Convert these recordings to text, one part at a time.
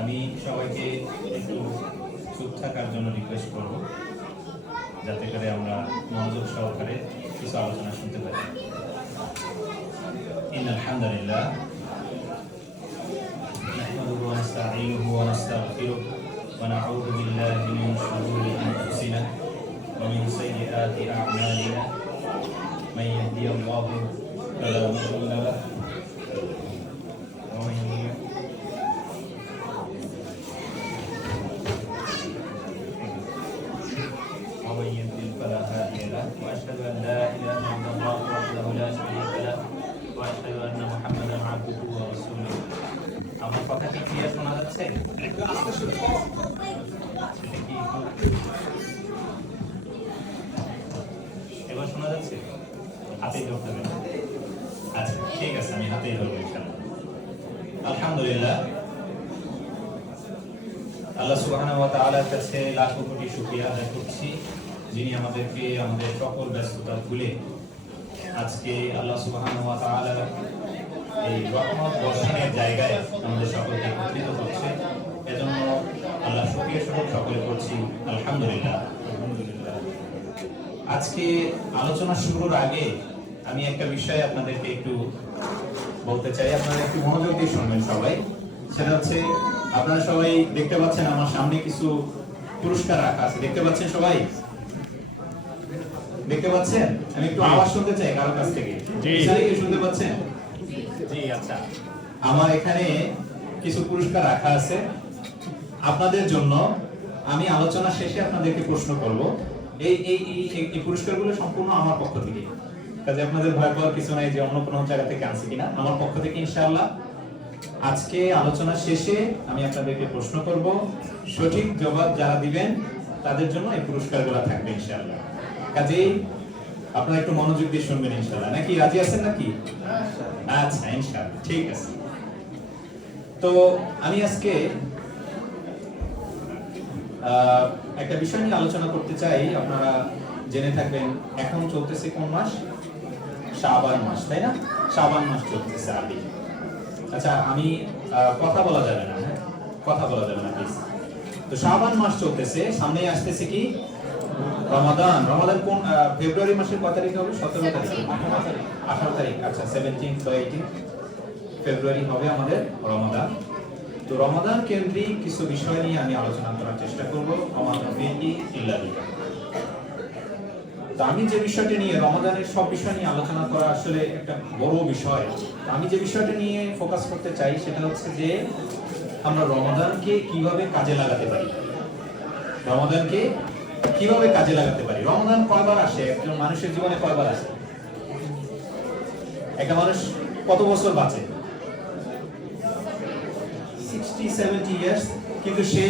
আমি সবাইকে একটু চুপ থাকার জন্য রিকোয়েস্ট করব, যাতে করে আমরা মনোযোগ সহকারে কিছু আলোচনা শুনতে পারি। ইন্নাল হামদুলিল্লাহ নাহমাদুহু ওয়া নাস্তাঈনুহু ওয়া নাস্তাগফিরুহু ওয়া নাউযু বিল্লাহি মিন শুরুরি আনফুসিনা ওয়া মিন সাইয়্যিআতি আ'মালিনা মান ইয়াহদিহিল্লাহু ফালা মুদিল্লা লাহু وأشهد أن لا إله إلا الله وحده لا شريك له وأشهد أن محمدا عبده ورسوله। আমার কথা কি ক্লিয়ার শোনা যাচ্ছে? এবার শোনা যাচ্ছে? হাতেই ধরতে হবে। আচ্ছা ঠিক আছে, আমি হাতেই ধরবো ইনশাআল্লাহ। আলহামদুলিল্লাহ, আল্লাহ সুবহানাহু ওয়া তাআলার কাছে লাখো কোটি শুকরিয়া আদায় করছি, যিনি আমাদেরকে আমাদের সকল ব্যস্ততা ভুলে আজকে আল্লাহ সুবহানাহু ওয়া তাআলার এই রহমত বর্ষণের জায়গায় আমাদের সকলকে একত্রিত করছে। এজন্য আল্লাহ শুকরিয়া স্বরূপ সকলে করছি আলহামদুলিল্লাহ। আজকে আলোচনা শুরুর আগে আমি একটা বিষয় আপনাদেরকে একটু বলতে চাই, আপনারা একটু মনোযোগ দিয়ে শুনবেন সবাই। সেটা হচ্ছে, আপনারা সবাই দেখতে পাচ্ছেন আমার সামনে কিছু পুরস্কার রাখা আছে, দেখতে পাচ্ছেন সবাই? দেখতে পাচ্ছেন? আমি একটু আওয়াজ শুনতে চাই কারো কাছ থেকে। জি কি শুনতে পাচ্ছেন? জি আচ্ছা। আমার এখানে কিছু পুরস্কার রাখা আছে আপনাদের জন্য। আমি আলোচনা শেষে আপনাদেরকে প্রশ্ন করব। এই এই এই পুরস্কারগুলো সম্পূর্ণ আমার পক্ষ থেকে, কাজে আপনাদের ভয় পাওয়ার কিছু নাই যে অন্য কোনো জায়গা থেকে আনছি কিনা। আমার পক্ষ থেকে ইনশাআল্লাহ আজকে আলোচনা শেষে আমি আপনাদেরকে প্রশ্ন করব, সঠিক জবাব যারা দিবেন তাদের জন্য এই পুরস্কারগুলো থাকবে ইনশাআল্লাহ। কাজেই আপনারা একটু মনোযোগ দিয়ে শুনবেন ইনশাআল্লাহ। নাকি রাজি আছেন নাকি? আচ্ছা ইনশাআল্লাহ ঠিক আছে। তো আমি আজকে একটা বিষয় নিয়ে আলোচনা করতে চাই। আপনারা জেনে থাকবেন এখন চলতেছে কোন মাস? শাবান মাস, তাই না? শাবান মাস চলতেছে আরবি। আচ্ছা আমি কথা বলা যাবে না, হ্যাঁ কথা বলা যাবে না প্লিজ। তো শাবান মাস চলতেছে, সামনেই আসতেছে কি রমাদান। রমাদান কোন ফেব্রুয়ারি মাসের কত তারিখ হবে? 17 তারিখ, 18 তারিখ। আচ্ছা 17 তো 18 ফেব্রুয়ারি হবে আমাদের রমাদান। তো রমাদান কেন্দ্রিক কিছু বিষয় নিয়ে আমি আলোচনা করার চেষ্টা করব। তো আমি যে বিষয়টি নিয়ে, রমাদানের সব বিষয় নিয়ে আলোচনা করা আসলে একটা বড় বিষয়। আমি যে বিষয়টা নিয়ে ফোকাস করতে চাই সেটা হচ্ছে যে আমরা রমাদানকে কিভাবে কাজে লাগাতে পারি। রমাদানকে কিভাবে কাজে লাগাতে পারি? রমাদান কয়বার আসে একজন মানুষের জীবনে? কয়বার আসে? একটা মানুষ কত বছর বাঁচে? 60-70 ইয়ার্স। কিন্তু সে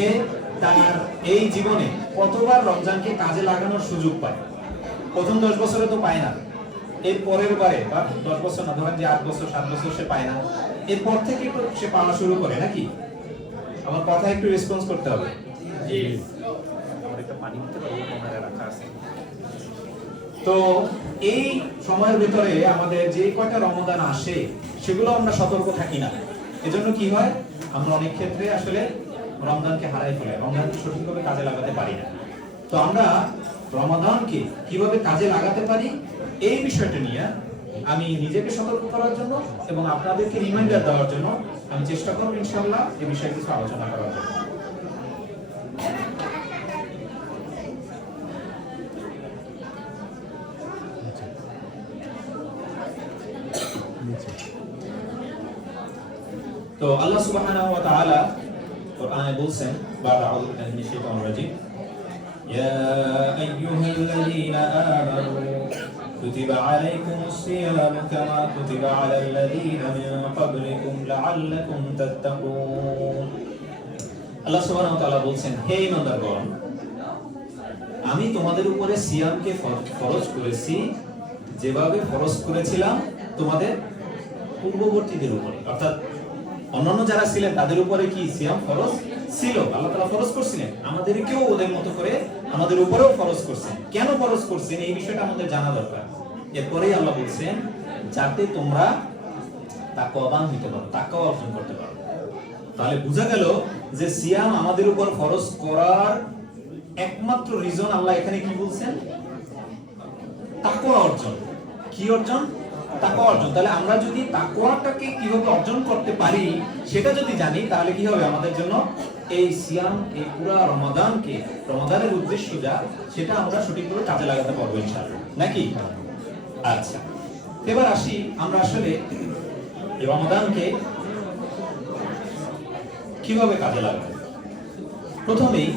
তার এই জীবনে কতবার রমজানকে কাজে লাগানোর সুযোগ পায়? প্রথম 10 বছরে তো পায় না, এর পরের বারে বা 10 বছর না, ধরেন যে 8 বছর 7 বছর সে পায় না, এরপর থেকে তো সে পাওয়া শুরু করে নাকি? আমার কথা একটু রেসপন্স করতে হবে। জি তো এই সময়ের ভিতরে আমাদের যে কয়টা রমাদান আসে সেগুলো আমরা সতর্ক থাকি না। এজন্য কি হয়, আমরা অনেক ক্ষেত্রে আসলে রমজানকে হারাই ফেলে, রমজানকে সঠিকভাবে কাজে লাগাতে পারি না। তো আমরা রমাদানকে কিভাবে কাজে লাগাতে পারি এই বিষয়টা নিয়ে আমি নিজেকে সতর্ক করার জন্য এবং আপনাদেরকে রিমাইন্ডার দেওয়ার জন্য আমি চেষ্টা করব ইনশাআল্লাহ এই বিষয়ে কিছু আলোচনা করার জন্য। তো আল্লাহ সুবহানাহু ওয়া তাআলা কোরআনে বলছেন, বাদা আউযু বিল্লাহি মিনাশ শাইতানির রাজীম, ইয়া আইয়ুহাল্লাযীনা আমানু কুতিবা আলাইকুমুস সিয়ামু কামা কুতিবা আলাল্লাযীনা মিন ক্বাবলিকুম লাআল্লাকুম তাত্তাকুন। আল্লাহ সুবহানাহু ওয়া তাআলা বলছেন, হে ঈমানদারগণ, আমি তোমাদের উপরে সিয়ামকে ফরজ করেছি যেভাবে ফরজ করেছিলাম তোমাদের পূর্ববর্তীদের উপরে। অর্থাৎ অন্যান্য যারা ছিলেন তাদের উপরে কি সিয়াম ফরজ ছিল, আল্লাহ তাআলা ফরজ করছিলেন, আমাদেরকেও ওদের মতো করে আমাদের উপরেও ফরজ করছেন। কেন ফরজ করছেন এই বিষয়টা আমাদের জানা দরকার। এরপরেই আল্লাহ বলছেন, যাতে তোমরা তাকওয়াবান হতে পারো, তাকওয়া অর্জন করতে পারো। তাহলে বোঝা গেল যে সিয়াম আমাদের উপর ফরজ করার একমাত্র রিজন আল্লাহ এখানে কি বলছেন? তাকওয়া অর্জন। কি অর্জন? তাকওয়া অর্জন। তাহলে আমরা যদি তাকওয়াটাকে কিভাবে অর্জন করতে পারি সেটা যদি জানি, তাহলে কি হবে আমাদের জন্য? এই সিয়াম, এই পুরো রমাদানকে, রমাদানের উদ্দেশ্য যা, সেটা আমরা সঠিকভাবে কাজে লাগাতে পারবো ইনশাআল্লাহ, নাকি? আচ্ছা, এবার আসি আমরা আসলে এই রমাদানকে কিভাবে কাজে লাগাবো। প্রথমেই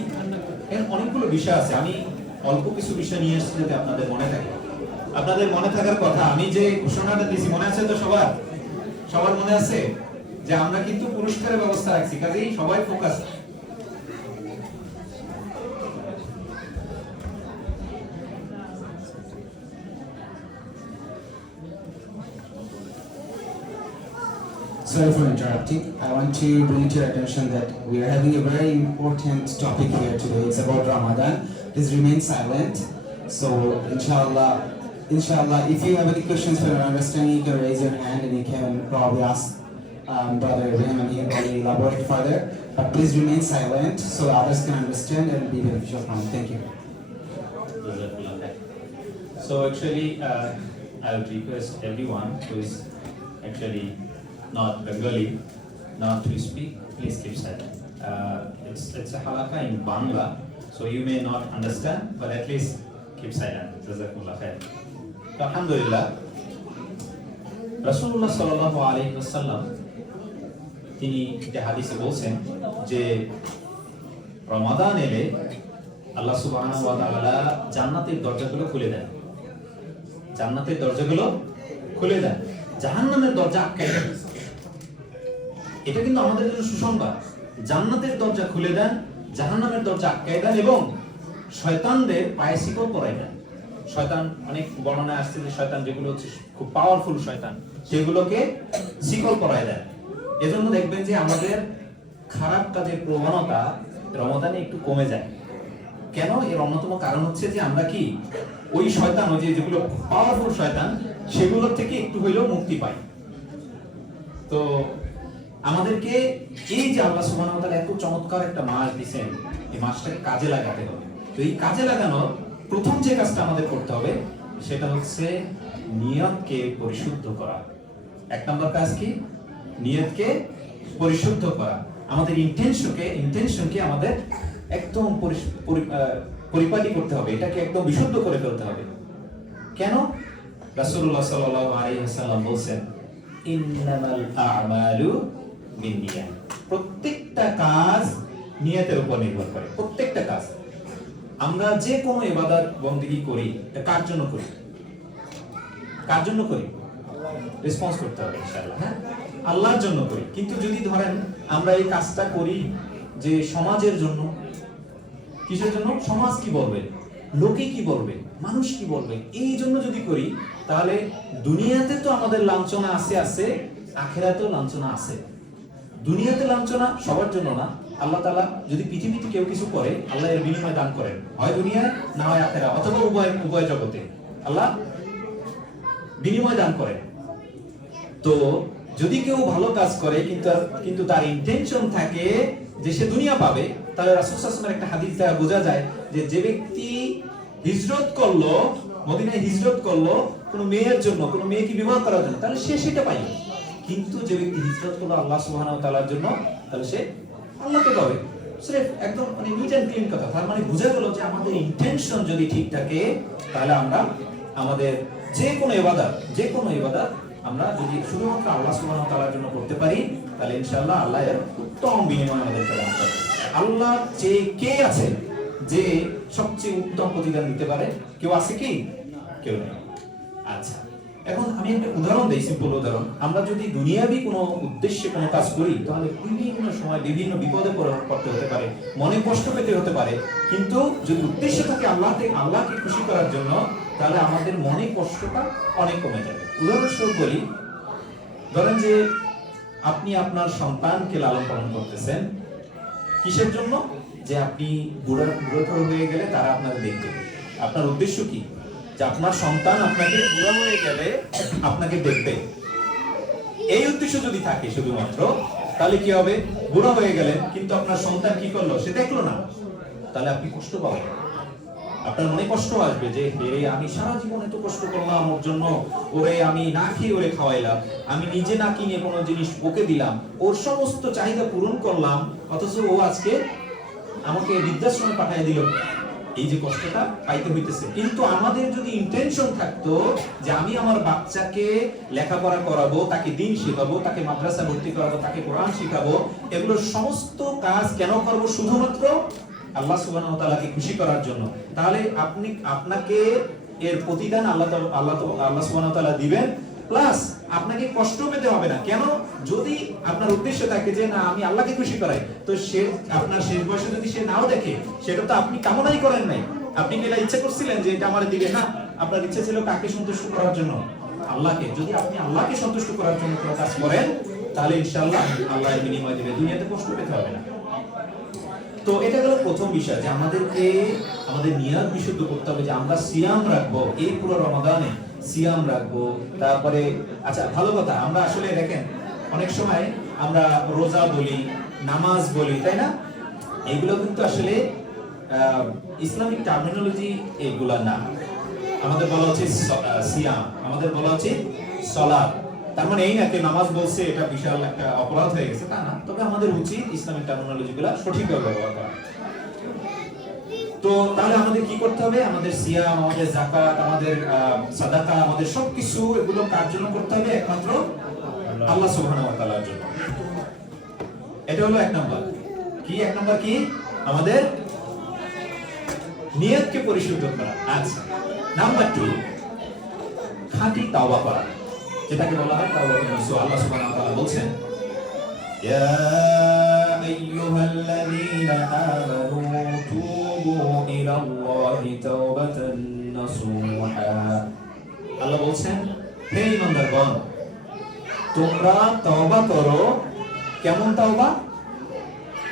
এর অনেকগুলো বিষয় আছে, আমি অল্প কিছু বিষয় নিয়ে এসেছি যাতে আপনাদের মনে থাকে। আপনাদের মনে থাকার কথা, আমি যে ঘোষণাটা দিয়েছি মনে আছে তো? সবার মনে আছে যে আমরা কিন্তু পুরস্কারের ব্যবস্থা রাখছি, কাজেই সবাই focus. Sorry for interrupting. I want to bring to your attention that we are having a very important topic here today. It's about Ramadan. Please remain silent. So, inshallah, if you have any questions for your understanding, you can raise your hand and you can probably ask Brother Ibrahim and he can probably elaborate further. But please remain silent so others can understand and be beneficial from it. Thank you. So actually, I would request everyone who is actually not Bengali, not to speak, please keep silent. It's a halakha in Bangla, so you may not understand, but at least keep silent. Jazakumullah khair. Alhamdulillah, Rasulullah sallallahu alaihi wasallam তিনি একটা হাদিসে বলছেন যে রমাদান এলে আল্লাহ সুবহানাহু ওয়া তাআলা জান্নাতের দরজাগুলো খুলে দেন। জান্নাতের দরজাগুলো খুলে দেন, জাহান্নামের দরজা আটকে দেন। এটা কিন্তু আমাদের জন্য সুসংবাদ। জান্নাতের দরজা খুলে দেন, জাহান্নামের দরজা আটকে দেন এবং শয়তানদের পায়ে শিকল পরাই দেন। শয়তান, অনেক বর্ণনায় আসছে যে শয়তান যেগুলো হচ্ছে খুব পাওয়ারফুল শয়তান, সেগুলোকে শিকল পরাই দেন। এজন্য দেখবেন যে আমাদের খারাপ কাজের প্রবণতা রমাদানে একটু কমে যায়। কেন? এর অন্যতম কারণ হচ্ছে যে আমরা কি ওই শয়তান, ওই যেগুলো পাওয়ারফুল শয়তান, সেগুলোর থেকে একটু হইলেও মুক্তি পাই। তো আমাদেরকে এই যে আল্লাহ সুবহানাহু ওয়া তাআলা এত চমৎকার একটা মাস দিয়েছেন, এই মাসটাকে কাজে লাগাতে হবে। তো এই কাজে লাগানোর প্রথম যে কাজটা আমাদের করতে হবে সেটা হচ্ছে নিয়তকে পরিশুদ্ধ করা। এক নম্বর কাজ কি? নিয়তকে পরিশুদ্ধ করা। আমাদের ইন্টেনশনকে আমাদের একদম পরিপাটি করতে হবে, এটাকে একদম বিশুদ্ধ করে ফেলতে হবে। কেন? রাসূলুল্লাহ সাল্লাল্লাহু আলাইহি ওয়াসাল্লাম বলেন, ইন্নামাল আ'মালু বিন্নিয়াত। প্রত্যেকটা কাজ নিয়তের উপর নির্ভর করে। প্রত্যেকটা কাজ, আমরা যে কোনো ইবাদত বন্দেগী করি, এটা কার জন্য করি? কার জন্য করি? রেসপন্স করতে হবে ইনশাআল্লাহ, হ্যাঁ, আল্লাহর জন্য করি। কিন্তু যদি ধরেন আমরা এই কাজটা করি যে সমাজের জন্য, কিসের জন্য? সমাজ কি বলবে, লোকে কি বলবে, মানুষ কি বলবে, এই জন্য যদি করি, তাহলে দুনিয়াতে তো আমাদের লাঞ্ছনা আছে, আখিরাতেও লাঞ্ছনা আছে। দুনিয়াতে লাঞ্ছনা সবার জন্য না। আল্লাহ তাআলা যদি পৃথিবীতে কেউ কিছু করে, আল্লাহ এর বিনিময় দান করেন, হয় দুনিয়ায় না হয় আখিরা, অথবা উভয় জগতে আল্লাহ বিনিময় দান করেন। তো যদি কেউ ভালো কাজ করে কিন্তু তার ইন্টেনশন থাকে যে সে দুনিয়া পাবে, তাহলে রাসূল সাল্লাল্লাহু আলাইহি ওয়াসাল্লামের একটা হাদিস দ্বারা বোঝা যায় যে ব্যক্তি হিজরত করলো, মদিনায় হিজরত করলো কোনো মেয়ের জন্য, কোনো মেয়েকে বিবাহ করার জন্য, তাহলে সে সেটা পাইবে। কিন্তু যে ব্যক্তি হিজরত করলো আল্লাহ সুবহানাহু ওয়া তাআলার জন্য, তাহলে সে আল্লাহকে পাবে। সির্ফ একদম নিট এন্ড ক্লিন কথা। তার মানে বোঝা গেল যে আমাদের ইন্টেনশন যদি ঠিক থাকে, তাহলে আমরা আমাদের যে কোনো ইবাদত আমরা যদি শুধুমাত্র আল্লাহ সুবহানাহু ওয়া তাআলার জন্য করতে পারি, তাহলে ইনশাআল্লাহ আল্লাহ এর উত্তম বিনিময় আমাদেরকে দান করবে। আল্লাহ যে কে আছে যে সবচেয়ে উত্তম প্রতিদান দিতে পারে? কেউ আছে কি? কেউ নেই। আচ্ছা, এখন আমি একটা উদাহরণ দেই, সিম্পল উদাহরণ। আমরা যদি দুনিয়াবি কোনো উদ্দেশ্যে কোনো কাজ করি, তাহলে বিভিন্ন সময় বিভিন্ন বিপদে পড়তে হতে পারে, মনে কষ্ট পেতে হতে পারে। কিন্তু যদি উদ্দেশ্য থাকে আল্লাহকে খুশি করার জন্য, তাহলে আমাদের মনে কষ্টটা অনেক কমে যাবে। উদাহরণস্বরূপ বলি, ধরেন যে আপনি আপনার সন্তানকে লালন পালন করতেছেন, কিসের জন্য? যে আপনি বুড়ো হয়ে গেলে তারা আপনাকে দেখবে। আপনার উদ্দেশ্য কি? যে আপনার সন্তান আপনাকে বুড়ো হয়ে গেলে আপনাকে দেখবে। এই উদ্দেশ্য যদি থাকে শুধুমাত্র, তাহলে কি হবে? বুড়া হয়ে গেলেন কিন্তু আপনার সন্তান কি করলো সে দেখলো না, তাহলে আপনি কষ্ট পাবেন। আপনার মনে কষ্ট আসবে যে হে, আমি সারা জীবন এত কষ্ট করলাম ওর জন্য, ওরে আমি না খেয়ে ওরে খাওয়াইলাম, আমি নিজে না কিনে কোনো জিনিস ওকে দিলাম, ওর সমস্ত চাহিদা পূরণ করলাম, অথচ ও আজকে আমাকে বৃদ্ধাশ্রমে পাঠিয়ে দিল। এই যে কষ্টটা পাইতে হইতেছে। কিন্তু আমাদের যদি ইন্টেনশন থাকতো যে আমি আমার বাচ্চাকে লেখাপড়া করাবো, তাকে দিন শেখাবো, তাকে মাদ্রাসা ভর্তি করাবো, তাকে কোরআন শেখাবো, এগুলোর সমস্ত কাজ কেন করবো? শুধুমাত্র আল্লাহ সুবহানাহু ওয়া তাআলাকে খুশি করার জন্য। তাহলে আপনাকে এর প্রতিদান আল্লাহ সুবহানাহু ওয়া তাআলা দিবেন, প্লাস আপনাকে কষ্ট পেতে হবে না। কেন? যদি আপনার উদ্দেশ্য থাকে যে না আমি আল্লাহকে খুশি করাই, তো সে আপনার শেষ বয়সে যদি সে নাও দেখে, সেটা তো আপনি কামনাই করেন নাই। আপনি কি এটা ইচ্ছা করছিলেন যে এটা আমার দিবে? না, আপনার ইচ্ছা ছিল কাকে সন্তুষ্ট করার জন্য? আল্লাহকে। যদি আপনি আল্লাহকে সন্তুষ্ট করার জন্য কোনো কাজ করেন, তাহলে ইনশাআল্লাহ আল্লাহ এর বিনিময় দিবে, দুনিয়াতে কষ্ট পেতে হবে না। তো এটা হলো প্রথম বিষয়, যে আমাদেরকে আমাদের নিয়ত বিশুদ্ধ করতে হবে, যে আমরা সিয়াম রাখবো এই পুরো রমাদানে, সিয়াম রাখবো। তারপরে আচ্ছা ভালো কথা, আমরা আসলে দেখেন অনেক সময় আমরা রোজা বলি, নামাজ বলি, তাই না? এগুলো কিন্তু আসলে ইসলামিক টার্মিনোলজি এগুলা না। আমাদের বলা উচিত সিয়াম, আমাদের বলা উচিত সালাত। তার মানে এই না যে নামাজ বলছে এটা বিশাল একটা অপরাধ হয়ে গেছে, তা না। তবে আমাদের উচিত ইসলামিক টার্মিনোলজিগুলো সঠিকভাবে ব্যবহার করা। তো তাহলে আমাদের কি করতে হবে? আমাদের সিয়াম, আমাদের যাকাত, আমাদের সাদাকা, আমাদের সবকিছু এগুলো কার জন্য করতে হবে? একমাত্র আল্লাহ সুবহানাহু ওয়া তাআলার জন্য। এটা হলো এক নাম্বার। কি এক নাম্বার? কি? আমাদের নিয়তকে পরিশুদ্ধ করা। আচ্ছা, নাম্বার 2, খাঁটি তাওবা করা, যেটাকে বলা হয় তাওবাতুন নসুহ। আল্লাহ সুবহানাহু ওয়া তাআলা বলছেন, ইয়া আইয়ুহাল্লাযীনা আমানু তুবু ইলাল্লাহি তাওবাতান নাসুহা। আল্লাহ বলছেন, হে ঈমানদারগণ, তোমরা তওবা করো। কেমন তওবা?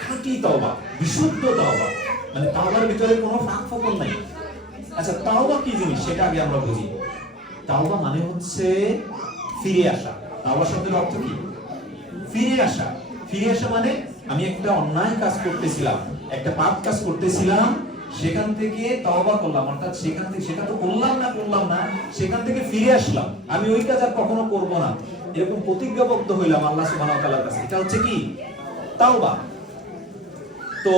খাঁটি তওবা, বিশুদ্ধ তওবা, মানে তাওবার ভিতরে কোনো ফাঁক ফোকর নাই। আচ্ছা, তাওবা কি জিনিস সেটা আগে আমরা বুঝি। তাওবা মানে হচ্ছে ফিরে আসা। তাওবা শব্দের অর্থ কি? ফিরে আসা। ফিরে আসা মানে আমি একটা অন্যায় কাজ করতেছিলাম, একটা পাপ কাজ করতেছিলাম, সেখান থেকে তওবা করলাম, অর্থাৎ সেখান থেকে, সেটা তো করলাম না, সেখান থেকে ফিরে আসলাম, আমি ওই কাজ আর কখনো করব না, এরকম প্রতিজ্ঞাবদ্ধ হইলাম আল্লাহ সুবহানাহু ওয়া তাআলার কাছে। এটা হচ্ছে কি? তাওবা। তো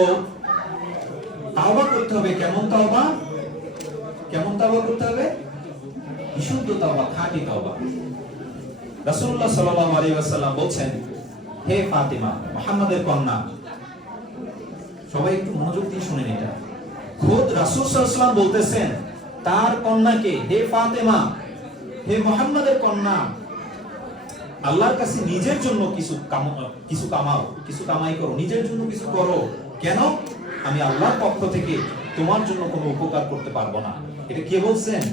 তাওবা করতে হবে। কেমন তাওবা? কেমন তাওবা করতে হবে? বিশুদ্ধ তাওবা, খাঁটি তাওবা। রাসূলুল্লাহ সাল্লাল্লাহু আলাইহি ওয়াসাল্লাম বলছেন, হে ফাতিমা, মুহাম্মাদের কন্যা, সবাই একটু মনোযোগ দিয়ে শুনেন এটা। খোদ রাসূল সাল্লাল্লাহু আলাইহি ওয়াসাল্লাম বলতেছেন তার কন্যাকে, হে ফাতিমা, হে মুহাম্মাদের কন্যা, আল্লাহর কাছে নিজের জন্য কিছু কামাও, কিছু কামাই করো, নিজের জন্য কিছু করো। কেন? আমি আল্লাহর পক্ষ থেকে তোমার জন্য কোনো উপকার করতে পারবো না। এটা কে বলছেন?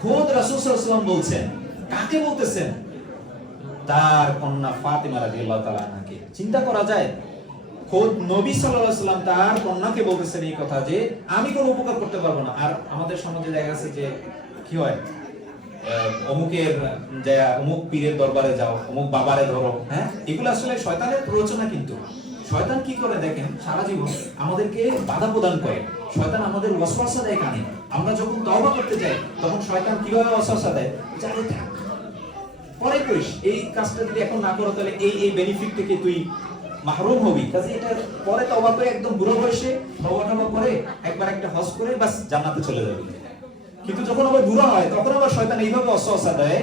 খোদ রাসূল সাল্লাল্লাহু আলাইহি ওয়াসাল্লাম বলছেন। কাকে বলতেছেন? তার কন্যা ফাতিমা রাদিয়াল্লাহু তাআলা আনহাকে। চিন্তা করা যায়, খোদ নবী সাল্লাল্লাহু আলাইহি ওয়াসাল্লাম তার কন্যাকে বলতেছেন এই কথা, যে আমি কোনো উপকার করতে পারবো না। আর আমাদের সমাজে দেখা গেছে যে কি হয়, অমুক পীরের দরবারে যাও, অমুক বাবারে ধরো, হ্যাঁ, এগুলো আসলে শয়তানের প্ররোচনা। কিন্তু শয়তান কি করে দেখেন, সারা জীবন আমাদেরকে বাধা প্রদান করে। শয়তান আমাদের ওয়াসওয়াসা দেয় কানে। আমরা যখন তওবা করতে যাই, তখন শয়তান কিভাবে ওয়াসওয়াসা দেয়? জানে থাক, পরে করিস, এই কাজটা যদি এখন না করো তাহলে এই বেনিফিট থেকে তুই মাহরুম হবি। কাজে এটা পরে তওবা করে একদম বুড়ো বয়সে তওবা করে একবার একটা হজ করে বাস জান্নাতে চলে যাবে। কিন্তু যখন আবার বুড়ো হয়, তখন আবার শয়তান এইভাবে ওয়াসওয়াসা দেয়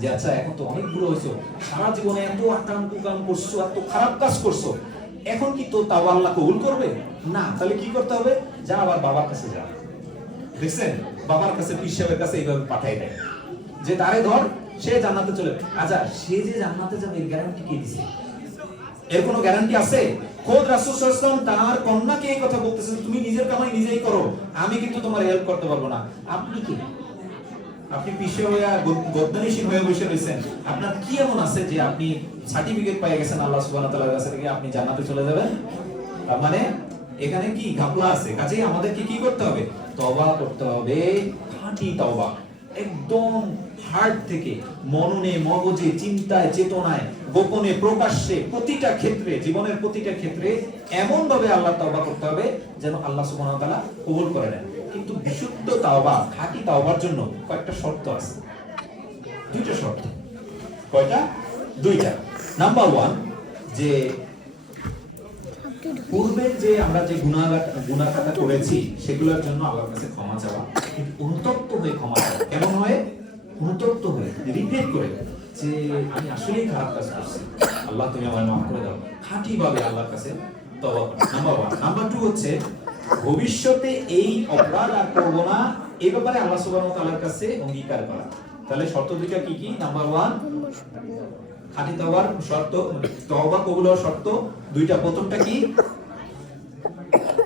যে আচ্ছা এখন তো অনেক বুড়ো হয়েছো, সারা জীবনে এত আকাম কুকাম করছো, এত খারাপ কাজ করছো, এখন কি তো তাওবা আল্লাহ কবুল করবে না? তাহলে কি করতে হবে? যা আবার বাবার কাছে যা। দেখছেন, বাবার কাছে, পীর সাহেবের কাছে এইভাবে পাঠাই দেয় যে তারে ধর, সে জান্নাতে চলে। আচ্ছা, সে যে জান্নাতে যাবে এর গ্যারান্টি কে দিছে? এর কোনো গ্যারান্টি আছে? খোদ রাসূল সাল্লাল্লাহু আলাইহি ওয়াসাল্লাম তার কন্যাকে এই কথা বলতেছেন, তুমি নিজের কামাই নিজেই করো, আমি কিন্তু তোমার হেল্প করতে পারবো না। আপনি কি? আপনি পিছে হয়ে গদ্দানিশীল হয়ে বসে রয়েছেন। আপনার কি এমন আছে যে আপনি সার্টিফিকেট পেয়ে গেছেন আল্লাহ সুবহানাহু ওয়া তাআলার কাছ থেকে, আপনি জান্নাতে চলে যাবেন? তার মানে এখানে কি ঘাপলা আছে। কাজেই আমাদেরকে কি করতে হবে? তওবা করতে হবে, খাঁটি তওবা। একদম হার্ট থেকে, মননে, মগজে, চিন্তায়, চেতনায়, গোপনে, প্রকাশ্যে, প্রতিটা ক্ষেত্রে, জীবনের প্রতিটা ক্ষেত্রে এমন ভাবে আল্লাহ তাওবা করতে হবে যেন আল্লাহ সুবহানাহু ওয়া তাআলা কবুল করে নেন। কিন্তু বিশুদ্ধ তাওবা, খাঁটি তাওবার জন্য কয়েকটা শর্ত আছে, দুইটা শর্ত। কয়টা? দুইটা। নাম্বার 1, যে পূর্বের যে আমরা যে গুনাহটা করেছি সেগুলোর জন্য আল্লাহর কাছে ক্ষমা চাওয়া, কিন্তু অনুতপ্ত হয়ে ক্ষমা চাওয়া। কেমন হয়? অনুতপ্ত হয়ে, রিগ্রেট করে, যে আমি আসলেই খারাপ কাজ করছি, আল্লাহ তুমি আমায় মাফ করে দাও, খাঁটি ভাবে আল্লাহর কাছে তওবা করা। নাম্বার 1। নাম্বার 2 হচ্ছে ভবিষ্যতে এই অপরাধ আর করব না, এই ব্যাপারে আল্লাহ সুবহানাহু ওয়া তাআলার কাছে অঙ্গীকার করা। তাহলে শর্ত দুইটা কি কি? নাম্বার 1 খাঁটি তওবার শর্ত, তওবা কবুল হওয়ার শর্ত দুইটা। প্রথমটা কি?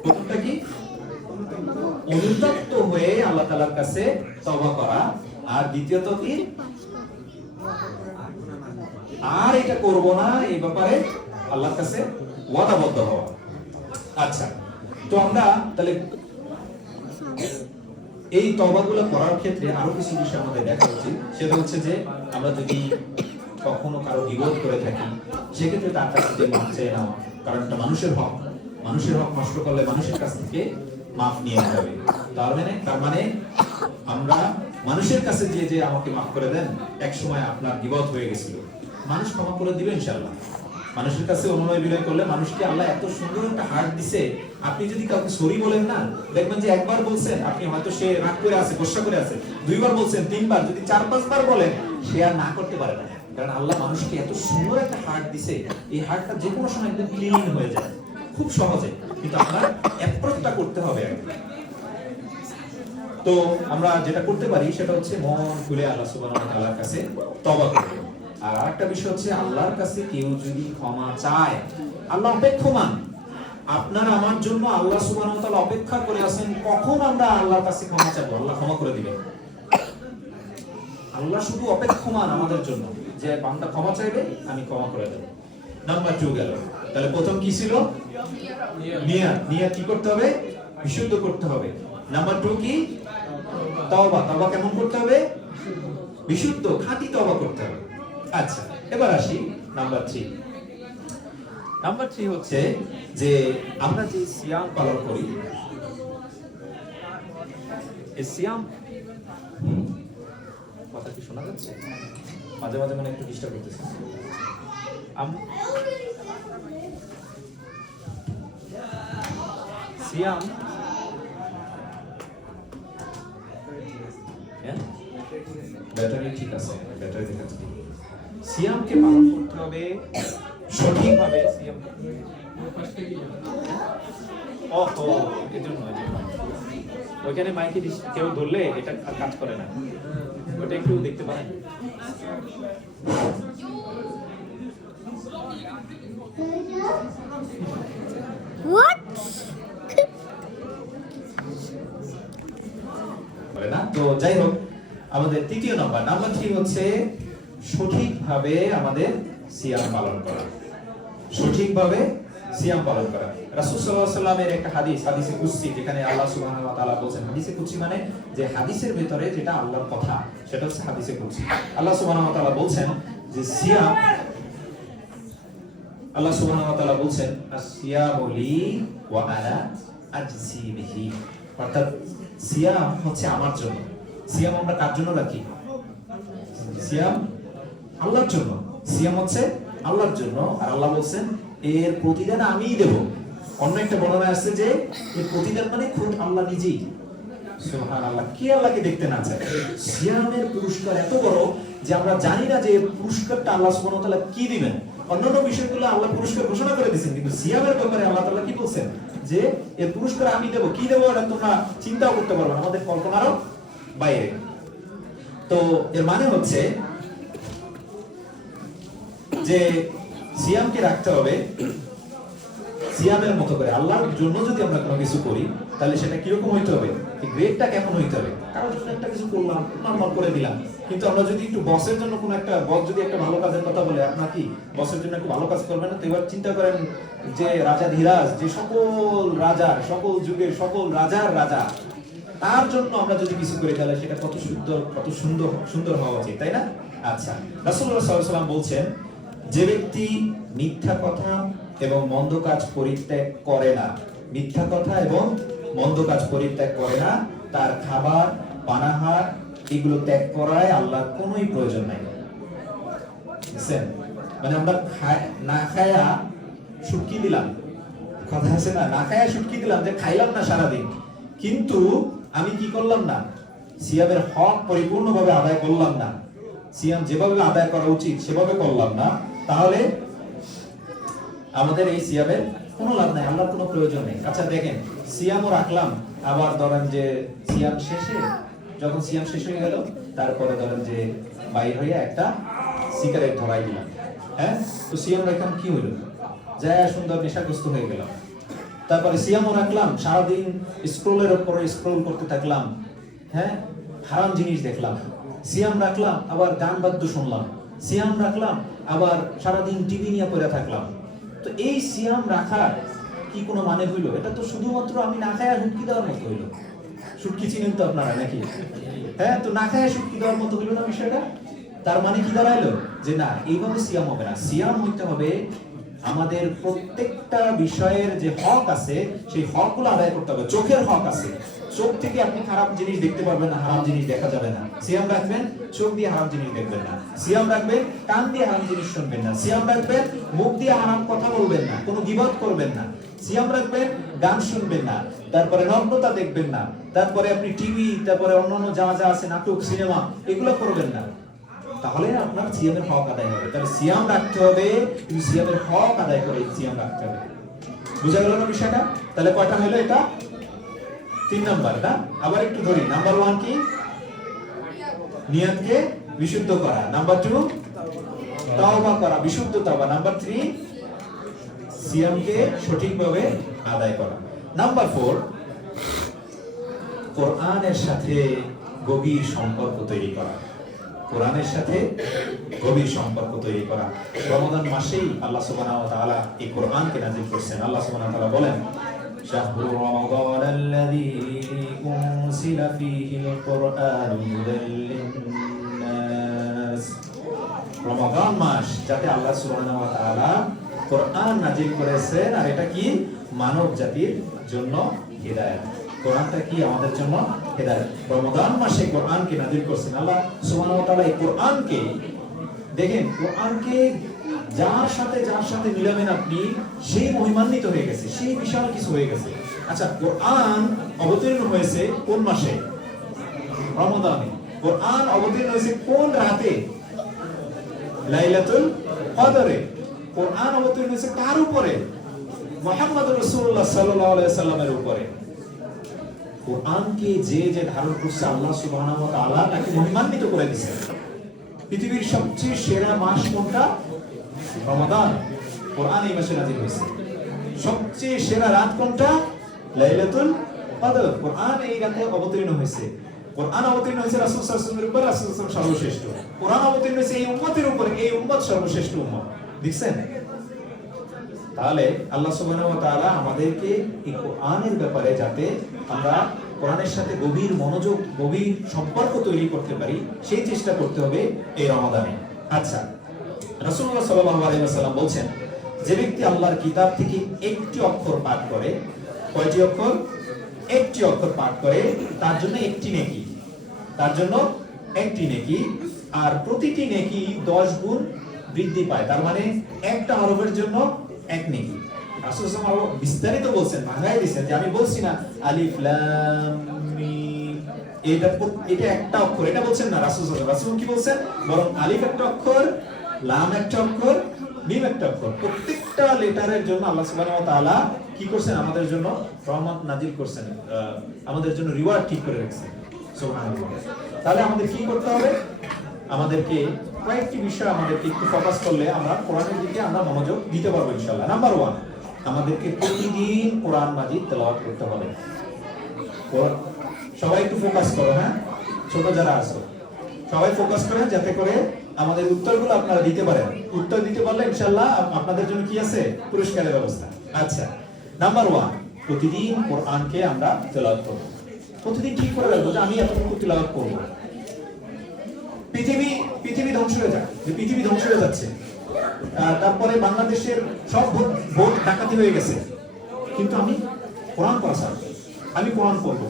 প্রথমটা কি? অনুতপ্ত হয়ে আল্লাহ তাআলার কাছে তওবা করা। আর দ্বিতীয়ত কি? আর এটা করব না, এই ব্যাপারে আল্লাহর কাছে ওয়াদাবদ্ধ হওয়া। আচ্ছা, তো আমরা তাহলে এই তওবাগুলো করার ক্ষেত্রে আরো কিছু বিষয় আমাদের দেখা উচিত। সেটা হচ্ছে যে আমরা যদি কখনো কারো বিরোধ করে থাকি, সেক্ষেত্রে তার কাছ থেকে মাফ চেয়ে নেওয়া, কারণ এটা মানুষের হক। মানুষের হক নষ্ট করলে মানুষের কাছ থেকে মাফ নিয়ে নিতে হবে। তার মানে আমরা মানুষের কাছে যে আমাকে মাফ করে দেন, এক সময় আপনার বিপদ হয়ে গেছিল, মানুষ ক্ষমা করে দিবে ইনশাআল্লাহ। মানুষের কাছে অনুনয় বিনয় করলে মানুষকে আল্লাহ এত সুন্দর একটা হার্ট দিছে, আপনি যদি কাউকে সরি বলেন না, দেখবেন যে একবার বলছেন আপনি হয়তো সে রাগ করে আছে, গোসা করে আছে, দুইবার বলছেন, তিনবার, যদি 4-5 বার বলেন সে আর না করতে পারে না। কারণ আল্লাহ মানুষকে এত সুন্দর একটা হার্ট দিছে, এই হার্টটা যে কোনো সময় একদম ক্লিন হয়ে যায় খুব সহজে। কিন্তু আপনার অ্যাপ্রোচটা করতে হবে আগে। তো আমরা যেটা করতে পারি সেটা হচ্ছে মন খুলে আল্লাহ সুবহানাহু ওয়া তাআলার কাছে তওবা করব। আর আরেকটা বিষয় হচ্ছে আল্লাহর কাছে কেউ যদি ক্ষমা চায়, আল্লাহ অপেক্ষমান। আপনার আমার জন্য আল্লাহ সুবহানাহু ওয়া তাআলা অপেক্ষা করে আছেন কখন আমরা আল্লাহর কাছে ক্ষমা চাইবো, আল্লাহ ক্ষমা করে দিবেন। আল্লাহ শুধু অপেক্ষমান আমাদের জন্য, যে বান্দা ক্ষমা চাইবে আমি ক্ষমা করে দেব। নাম্বার 2 গেল। তাহলে প্রথম কি ছিল? নিয়ত। নিয়ত কি করতে হবে? বিশুদ্ধ করতে হবে। নাম্বার 2 কি? তওবা। তওবা কেমন করতে হবে? বিশুদ্ধ, খাঁটি তওবা করতে হবে। আচ্ছা, এবার আসি নাম্বার 3। নাম্বার 3 হচ্ছে যে আমরা যে সিয়াম পালন করি, এই সিয়াম, কথা কি শোনা যাচ্ছে? মাঝে মাঝে মনে একটু ডিস্টার্ব করতেছে। সিয়াম ব্যাটারি ঠিক আছে, ব্যাটারি দেখাচ্ছে। সিয়ামকে পালন করতে হবে সঠিকভাবে। সিয়াম এজন্য ওইখানে মাইকে কেউ ধরলে এটা কাজ করে না, ওটা একটু দেখতে পারেন। তো যাই হোক, আমাদের তৃতীয় নাম্বার 3 হচ্ছে সঠিকভাবে আমাদের সিয়াম পালন করা। সঠিকভাবে সিয়াম পালন করা। রাসূল সাল্লাল্লাহু আলাইহি ওয়াসাল্লামের একটা হাদিসে কুদসি, যেখানে আল্লাহ সুবহানাহু ওয়া তাআলা বলেন, হাদিসে কুদসি মানে যে হাদিসের ভিতরে যেটা আল্লাহর কথা, সেটা হচ্ছে হাদিসে কুদসি। আল্লাহ সুবহানাহু ওয়া তাআলা বলেন যে সিয়াম, আল্লাহ সুবহানাহু ওয়া তাআলা বলেন আসিয়ামু লি ওয়া আনা আজসি বিহি, অর্থাৎ সিয়াম হচ্ছে আমার জন্য। সিয়াম আমরা কার জন্য রাখি? সিয়াম আল্লাহর জন্য। সিয়াম হচ্ছে আল্লাহর জন্য, আর আল্লাহ বলেন এর প্রতিদান আমিই দেব। অন্য একটা বর্ণনায় আছে যে এর প্রতিদান মানে খুদ আল্লাহ নিজেই। সুবহানাল্লাহ, কে আল্লাহকে দেখতে না চায়? সিয়ামের পুরস্কার এত বড় যে আমরা জানি না যে পুরস্কারটা আল্লাহ সুবহানাহু ওয়া তাআলা কি দিবেন। অন্যান্য বিষয়গুলো আল্লাহ পুরস্কার ঘোষণা করে দিয়েছেন, কিন্তু সিয়ামের ব্যাপারে আল্লাহ তাআলা কি বলছেন যে এর পুরস্কার আমি দেব। কি দেব এটা তোমরা চিন্তাও করতে পারবে না, আমাদের কল্পনারও বাইরে। তো এর মানে হচ্ছে যে সিয়ামকে রাখতে হবে সিয়ামের মতো করে। আল্লাহর জন্য যদি আমরা কোনো কিছু করি, তাহলে সেটা কিরকম হইতে হবে, গ্রেডটা কেমন হইতে হবে। কারোর জন্য একটা কিছু করলাম, নরমাল করে দিলাম, কিন্তু আমরা যদি একটু বসের জন্য কোনো একটা, বস যদি একটা ভালো কাজের কথা বলে, আপনার কি বসের জন্য একটু ভালো কাজ করবেন না? তো এবার চিন্তা করেন যে রাজা ধীরাজ, যে সকল রাজার, সকল যুগের সকল রাজার রাজা, তার জন্য আমরা যদি কিছু করে তাহলে সেটা কত সুন্দর সুন্দর হওয়া উচিত, তাই না? আচ্ছা, রাসূলুল্লাহ সাল্লাল্লাহু আলাইহি ওয়াসাল্লাম বলছেন, যে ব্যক্তি মিথ্যা কথা এবং মন্দ কাজ পরিত্যাগ করে না, মিথ্যা কথা এবং মন্দ কাজ পরিত্যাগ করে না, তার খাবার পানাহার এগুলো ত্যাগ করায় আল্লাহর কোনোই প্রয়োজন নাই। বুঝছেন? মানে আমরা না খায়া শুটকি দিলাম, কথা আছে না, না খায়া শুটকি দিলাম, যে খাইলাম না সারাদিন, কিন্তু আমি কি করলাম না, সিয়ামের হক পরিপূর্ণভাবে আদায় করলাম না, সিয়াম যেভাবে আদায় করা উচিত সেভাবে করলাম না, তাহলে আমাদের এই সিয়ামের কোনো লাভ নাই, আল্লাহর কোনো প্রয়োজন নেই। আচ্ছা দেখেন, সিয়ামও রাখলাম, আবার ধরেন যে সিয়াম শেষে, যখন সিয়াম শেষ হয়ে গেল, তারপরে ধরেন যে বাইর হয়ে একটা সিগারেট ধরাই দিলাম, হ্যাঁ, তো সিয়াম রাখলাম, কি হইল, যায় সুন্দর নেশাগ্রস্ত হয়ে গেলাম। তারপরে সিয়ামও রাখলাম, সারাদিন স্ক্রোলের উপরে স্ক্রোল করতে থাকলাম, হ্যাঁ, হারাম জিনিস দেখলাম। সিয়াম রাখলাম, আবার গান বাদ্য শুনলাম। সিয়াম রাখলাম, আবার সারাদিন টিভি নিয়ে পড়ে থাকলাম। তো এই সিয়াম রাখার কি কোনো মানে হইল? এটা তো শুধুমাত্র আমি না খায় শুটকি দেওয়ার মতো হইল। শুটকি চিনেন তো আপনারা নাকি? হ্যাঁ, তো না খায় শুটকি দেওয়ার মতো হইল না বিষয়টা? তার মানে কি দাঁড়াইলো? যে না, এইভাবে সিয়াম হবে না। সিয়াম হইতে হবে আমাদের প্রত্যেকটা বিষয়ের যে হক আছে সেই হকগুলো আদায় করতে হবে। চোখের হক আছে, চোখ থেকে আপনি খারাপ জিনিস দেখতে পারবেন না, হারাম জিনিস দেখা যাবে না। সিয়াম রাখবেন, চোখ দিয়ে হারাম জিনিস দেখবেন না। সিয়াম রাখবেন, কান দিয়ে হারাম জিনিস শুনবেন না। সিয়াম রাখবেন, মুখ দিয়ে হারাম কথা বলবেন না, কোনো গীবত করবেন না। সিয়াম রাখবেন, গান শুনবেন না, তারপরে নগ্নতা দেখবেন না, তারপরে আপনি টিভি, তারপরে অন্যান্য যা যা আছে নাটক, সিনেমা, এগুলো করবেন না। তাহলে আপনার সিয়ামের হক আদায় হবে। তাহলে সিয়াম রাখতে হবে, কিন্তু সিয়ামের হক আদায় করে সিয়াম রাখতে হবে। বুঝা গেল না বিষয়টা? তাহলে কয়টা হলো এটা? 3 নাম্বার না? আবার একটু ধরি। নাম্বার 1 কি? নিয়তকে বিশুদ্ধ করা। নাম্বার 2 তাওবা করা, বিশুদ্ধ তাওবা। নাম্বার 3 সিয়ামকে সঠিকভাবে আদায় করা। নাম্বার 4 কোরআনের সাথে গভীর সম্পর্ক তৈরি করা। কোরআনের সাথে গভীর সম্পর্ক তৈরি করা। রমাদান মাসেই আল্লাহ সুবহানাহু ওয়া তাআলা এই কোরআনকে নাযিল করেছেন। আল্লাহ সুবহানাহু ওয়া তাআলা বলেন, শাহরু রমাদানাল্লাযী উনজিলা ফীহিল কুরআনু হুদাল লিন-নাস। রমাদান মাস যাতে আল্লাহ সুবহানাহু ওয়া তাআলা কোরআন নাযিল করেছেন, আর এটা কি? মানব জাতির জন্য হিদায়াত। কোরআনটা কি? আমাদের জন্য হিদায়াত। রমাদান মাসে কোরআনকে নাযিল করেছেন আল্লাহ সুবহানাহু ওয়া তাআলা। এই কোরআনকে দেখেন, কোরআনকে যার সাথে মিলাবেন আপনি, সেই মহিমান্বিত হয়ে গেছে, সেই বিশাল কিছু হয়ে গেছে। আচ্ছা, কোরআন অবতীর্ণ হয়েছে কোন মাসে? রমাদানে। কোরআন অবতীর্ণ হয়েছে কোন রাতে? লাইলাতুল কদরে। কোরআন অবতীর্ণ হয়েছে কার উপরে? মুহাম্মদুর রাসূলুল্লাহ সাল্লাল্লাহু আলাইহি সাল্লামের উপরে। কোরআনকে যে যে ধারণ করছে আল্লাহ সুবহানাহু ওয়া তাআলা তাকে মহিমান্বিত করে দিয়েছেন। পৃথিবীর সবচেয়ে সেরা মাস কোনটা? রমাদান। কোরআন এই মাসে নাযিল হয়েছে। সবচেয়ে সেরা রাত কোনটা? লাইলাতুল কদর। কোরআন এই রাতে অবতীর্ণ হয়েছে। কোরআন অবতীর্ণ হয়েছে রাসূল সাল্লাল্লাহু আলাইহি ওয়াসাল্লামের উপর, রাসূল সাল্লাল্লাহু আলাইহি ওয়াসাল্লাম সর্বশ্রেষ্ঠ। কোরআন অবতীর্ণ হয়েছে এই উম্মতের উপর, এই উম্মত সর্বশ্রেষ্ঠ উম্মত। দেখছেন? তাহলে আল্লাহ সুবহানাহু ওয়া তাআলা আমাদেরকে এই কোরআনের ব্যাপারে যাতে আমরা কোরআনের সাথে গভীর মনোযোগ, গভীর সম্পর্ক তৈরি করতে পারি, সেই চেষ্টা করতে হবে এই রমাদানে। আচ্ছা, রাসূলুল্লাহ সাল্লাল্লাহু আলাইহি ওয়াসাল্লাম বলছেন, যে ব্যক্তি আল্লাহর কিতাব থেকে একটি অক্ষর পাঠ করে, কয়টি অক্ষর? একটি অক্ষর পাঠ করে, তার জন্য একটি নেকি, তার জন্য একটি নেকি, আর প্রতিটি নেকি 10 গুণ বৃদ্ধি পায়। তার মানে একটা হরফের জন্য এক নেকি। রাসূল সাল্লাল্লাহু আলাইহি ওয়াসাল্লাম বিস্তারিত বলছেন, ভাঙাই দিয়েছেন, যে আমি বলছি না আলিফ লাম মিম, এটা একটা অক্ষর, এটা বলছেন না রাসূল সাল্লাল্লাহু আলাইহি ওয়াসাল্লাম। কি বলছেন? বরং আলিফ একটা অক্ষর, লাম একটা অক্ষর, মিম একটা অক্ষর। প্রত্যেকটা লেটারের জন্য আল্লাহ সুবহানাহু ওয়া তাআলা কি করছেন? আমাদের জন্য রহমত নাযিল করছেন, আমাদের জন্য রিওয়ার্ড ঠিক করে রেখেছেন। সুবহানাল্লাহ। তাহলে আমাদের কি করতে হবে? আমাদেরকে কয়েকটি বিষয় আমাদেরকে একটু ফোকাস করলে আমরা কোরআনের দিকে আমরা মনোযোগ দিতে পারবো ইনশাআল্লাহ। নাম্বার 1, আমাদেরকে প্রতিদিন কোরআন মাজিদ তেলাওয়াত করতে হবে। সবাই একটু ফোকাস করো, হ্যাঁ, ছোট যারা আছো সবাই ফোকাস করেন, যাতে করে আমাদের উত্তরগুলো আপনারা দিতে পারেন। উত্তর দিতে পারলে ইনশাআল্লাহ আপনাদের জন্য কি আছে? পুরস্কারের ব্যবস্থা। আচ্ছা, নাম্বার 1, প্রতিদিন কোরআনকে আমরা তেলাওয়াত করব। প্রতিদিন ঠিক করে রাখবো যে আমি এতটুকু তিলাওয়াত করবো। পৃথিবী ধ্বংস হয়ে যায়, যে পৃথিবী ধ্বংস হয়ে যাচ্ছে, তারপরে বাংলাদেশের সব ভোট ডাকাতি হয়ে গেছে, কিন্তু আমি কোরআন পড়া স্যার, আমি কোরআন পড়বো।